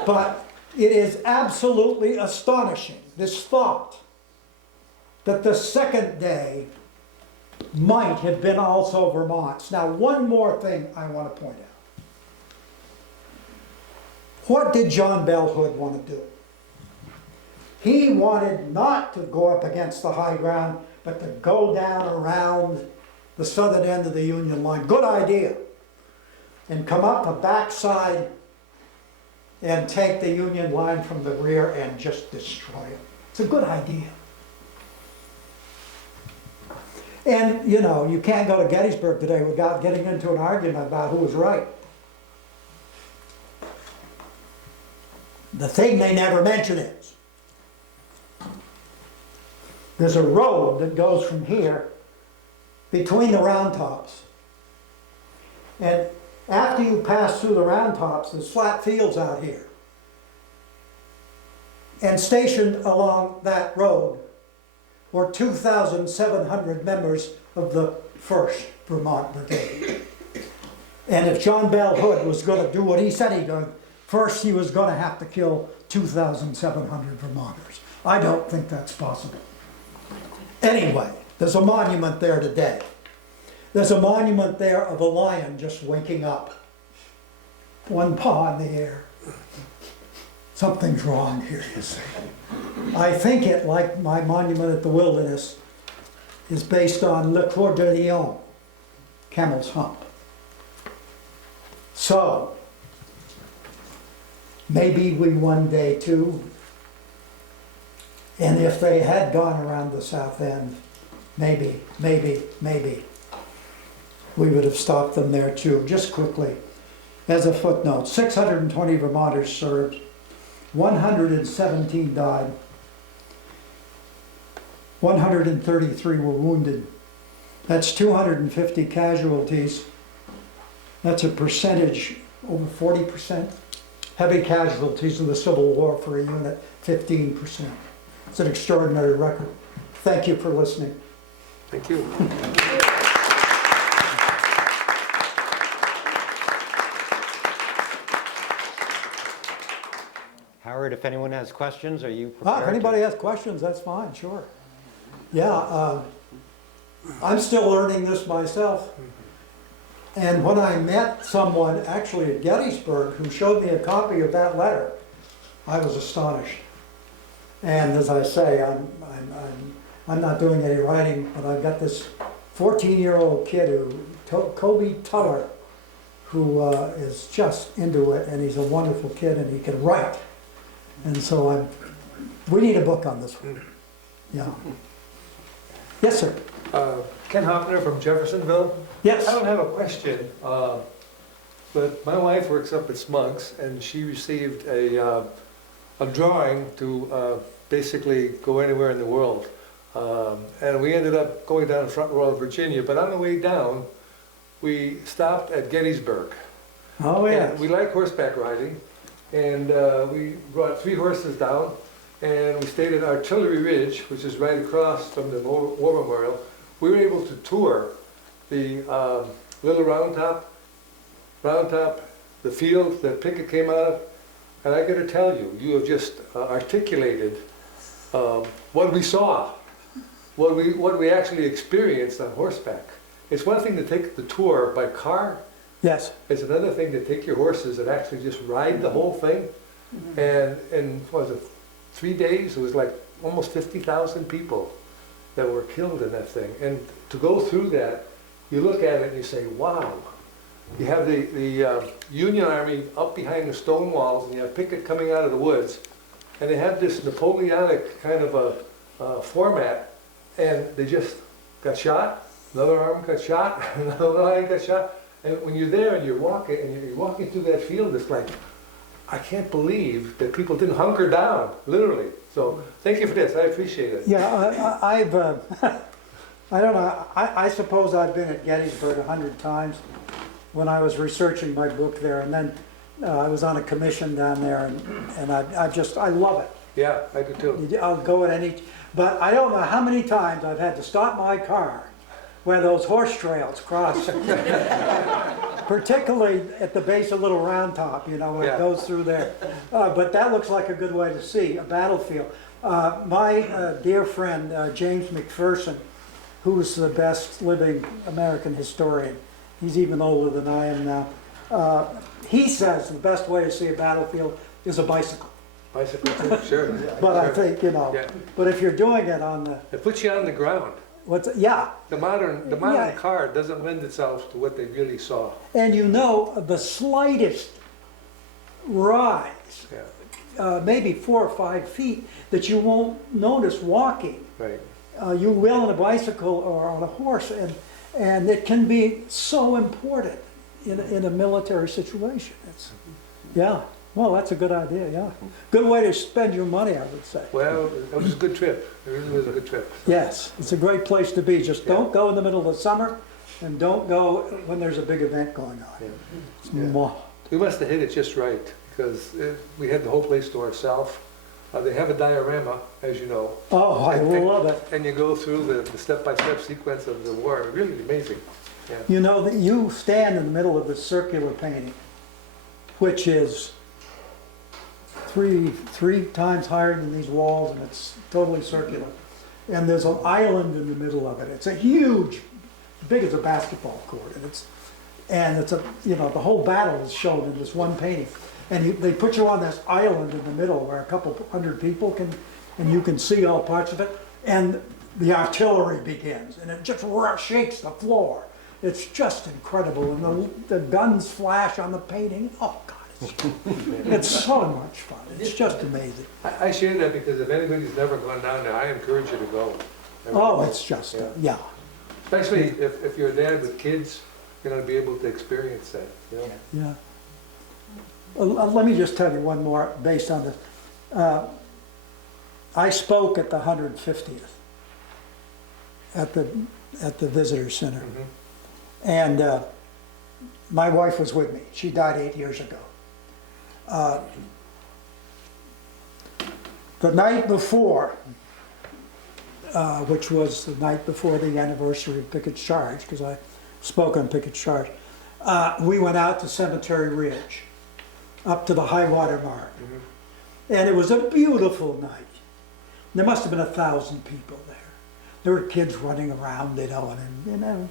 But it is absolutely astonishing, this thought, that the second day might have been also Vermont's. Now, one more thing I want to point out. What did John Bell Hood want to do? He wanted not to go up against the high ground, but to go down around the southern end of the Union line. Good idea. And come up the backside and take the Union line from the rear and just destroy it. It's a good idea. And, you know, you can't go to Gettysburg today without getting into an argument about who was right. The thing they never mention is, there's a road that goes from here between the Round Tops. And after you pass through the Round Tops, there's flat fields out here. And stationed along that road were 2,700 members of the 1st Vermont Brigade. And if John Bell Hood was gonna do what he said he did, first he was gonna have to kill 2,700 Vermonters. I don't think that's possible. Anyway, there's a monument there today. There's a monument there of a lion just waking up. One paw in the air. Something's wrong here, you see. I think it, like my monument at the Wilderness, is based on Le Coeur de Lion, camel's hump. So, maybe we one day too, and if they had gone around the south end, maybe, we would have stopped them there too. Just quickly, as a footnote, 620 Vermonters served, 117 died, 133 were wounded. That's 250 casualties. That's a percentage, over 40%. Heavy casualties in the Civil War for a unit, 15%. It's an extraordinary record. Thank you for listening. Thank you. Howard, if anyone has questions, are you prepared? If anybody has questions, that's fine, sure. Yeah, I'm still learning this myself. And when I met someone actually at Gettysburg who showed me a copy of that letter, I was astonished. And as I say, I'm not doing any writing, but I've got this 14-year-old kid, Kobe Tuller, who is just into it, and he's a wonderful kid, and he can write. And so we need a book on this one. Yeah. Yes, sir. Ken Hoffner from Jeffersonville. Yes. I don't have a question, but my wife works up at Smugs, and she received a drawing to basically go anywhere in the world. And we ended up going down Front Royal, Virginia, but on the way down, we stopped at Gettysburg. Oh, yeah. And we like horseback riding, and we brought 3 horses down, and we stayed at Artillery Ridge, which is right across from the War Memorial. We were able to tour the little round top, the field that Pickett came out of, and I got to tell you, you have just articulated what we saw, what we actually experienced on horseback. It's one thing to take the tour by car. Yes. It's another thing to take your horses and actually just ride the whole thing. And what was it, 3 days? It was like almost 50,000 people that were killed in that thing. And to go through that, you look at it and you say, wow. You have the Union Army up behind the stone walls, and you have Pickett coming out of the woods, and they have this Napoleonic kind of a format, and they just got shot, another arm got shot, another line got shot. And when you're there and you're walking through that field, it's like, I can't believe that people didn't hunker down, literally. So thank you for this, I appreciate it. Yeah, I've, I don't know, I suppose I've been at Gettysburg 100 times when I was researching my book there, and then I was on a commission down there, and I love it. Yeah, I do too. I'll go at any, but I don't know how many times I've had to stop my car where those horse trails cross. Particularly at the base of Little Round Top, you know, when it goes through there. But that looks like a good way to see a battlefield. My dear friend, James McPherson, who's the best living American historian, he's even older than I am now, he says the best way to see a battlefield is a bicycle. Bicycle too, sure. But I think, you know, but if you're doing it on the... It puts you on the ground. Yeah. The modern car doesn't lend itself to what they really saw. And you know, the slightest rise, maybe 4 or 5 feet, that you won't notice walking. Right. You will on a bicycle or on a horse, and it can be so important in a military situation. Well, that's a good idea, yeah. Good way to spend your money, I would say. Well, it was a good trip. It really was a good trip. Yes, it's a great place to be. Just don't go in the middle of the summer, and don't go when there's a big event going on. We must have hit it just right, because we had the whole place to ourselves. They have a diorama, as you know, Oh, I love it. and you go through the step-by-step sequence of the war. Really amazing. Yeah. You know, that you stand in the middle of a circular painting, which is three times higher than these walls, and it's totally circular. And there's an island in the middle of it. It's a huge, big as a basketball court, and it's a, you know, the whole battle is shown in this one painting. And they put you on this island in the middle where a couple hundred people can, and you can see all parts of it. And the artillery begins, and it just shakes the floor. It's just incredible, and the guns flash on the painting. Oh God, it's so much fun. It's just amazing. I share that because if anybody's never gone down there, I encourage you to go. Oh, it's just, yeah. Especially if you're a dad with kids, you're going to be able to experience that. You know? Yeah. Let me just tell you one more based on this. I spoke at the 150th at the visitor center, and my wife was with me. She died 8 years ago. The night before, which was the night before the anniversary of Pickett's Charge, because I spoke on Pickett's Charge, we went out to Cemetery Ridge, up to the high water mark. And it was a beautiful night. There must have been 1,000 people there. There were kids running around, you know,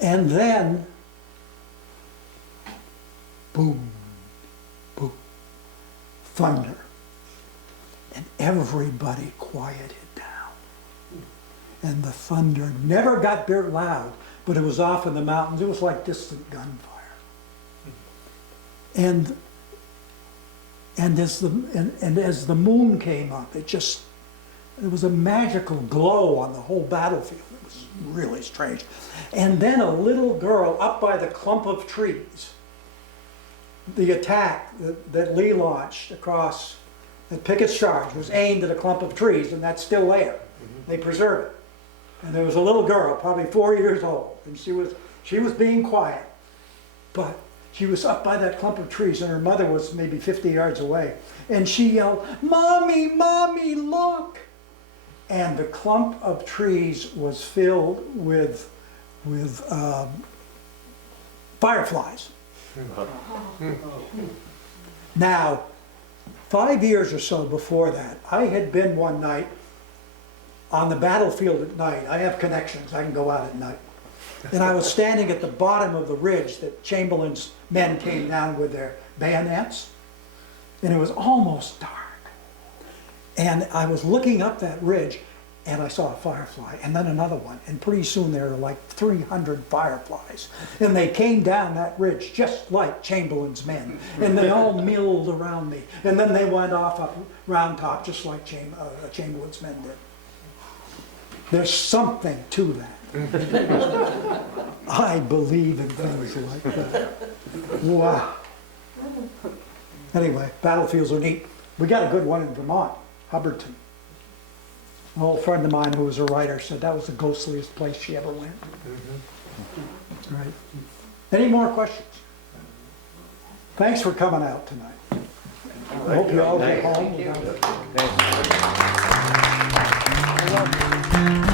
and then, boom, boom, thunder. And everybody quieted down. And the thunder never got very loud, but it was off in the mountains. It was like distant gunfire. And as the moon came up, it was a magical glow on the whole battlefield. It was really strange. And then a little girl up by the clump of trees, the attack that Lee launched across at Pickett's Charge was aimed at a clump of trees, and that's still there. They preserve it. And there was a little girl, probably 4 years old, and she was being quiet, but she was up by that clump of trees, and her mother was maybe 50 yards away. And she yelled, "Mommy, Mommy, look!" And the clump of trees was filled with fireflies. Now, 5 years or so before that, I had been one night on the battlefield at night. I have connections, I can go out at night. And I was standing at the bottom of the ridge that Chamberlain's men came down with their bayonets, and it was almost dark. And I was looking up that ridge, and I saw a firefly, and then another one, and pretty soon there were like 300 fireflies. And they came down that ridge just like Chamberlain's men, and they all milled around me. And then they went off up round top just like Chamberlain's men did. There's something to that. I believe in things like that. Wow. Anyway, battlefields are neat. We got a good one in Vermont, Hubbardton. An old friend of mine who was a writer said that was the ghostliest place she ever went. Right. Any more questions? Thanks for coming out tonight. I hope you all get home. Thanks.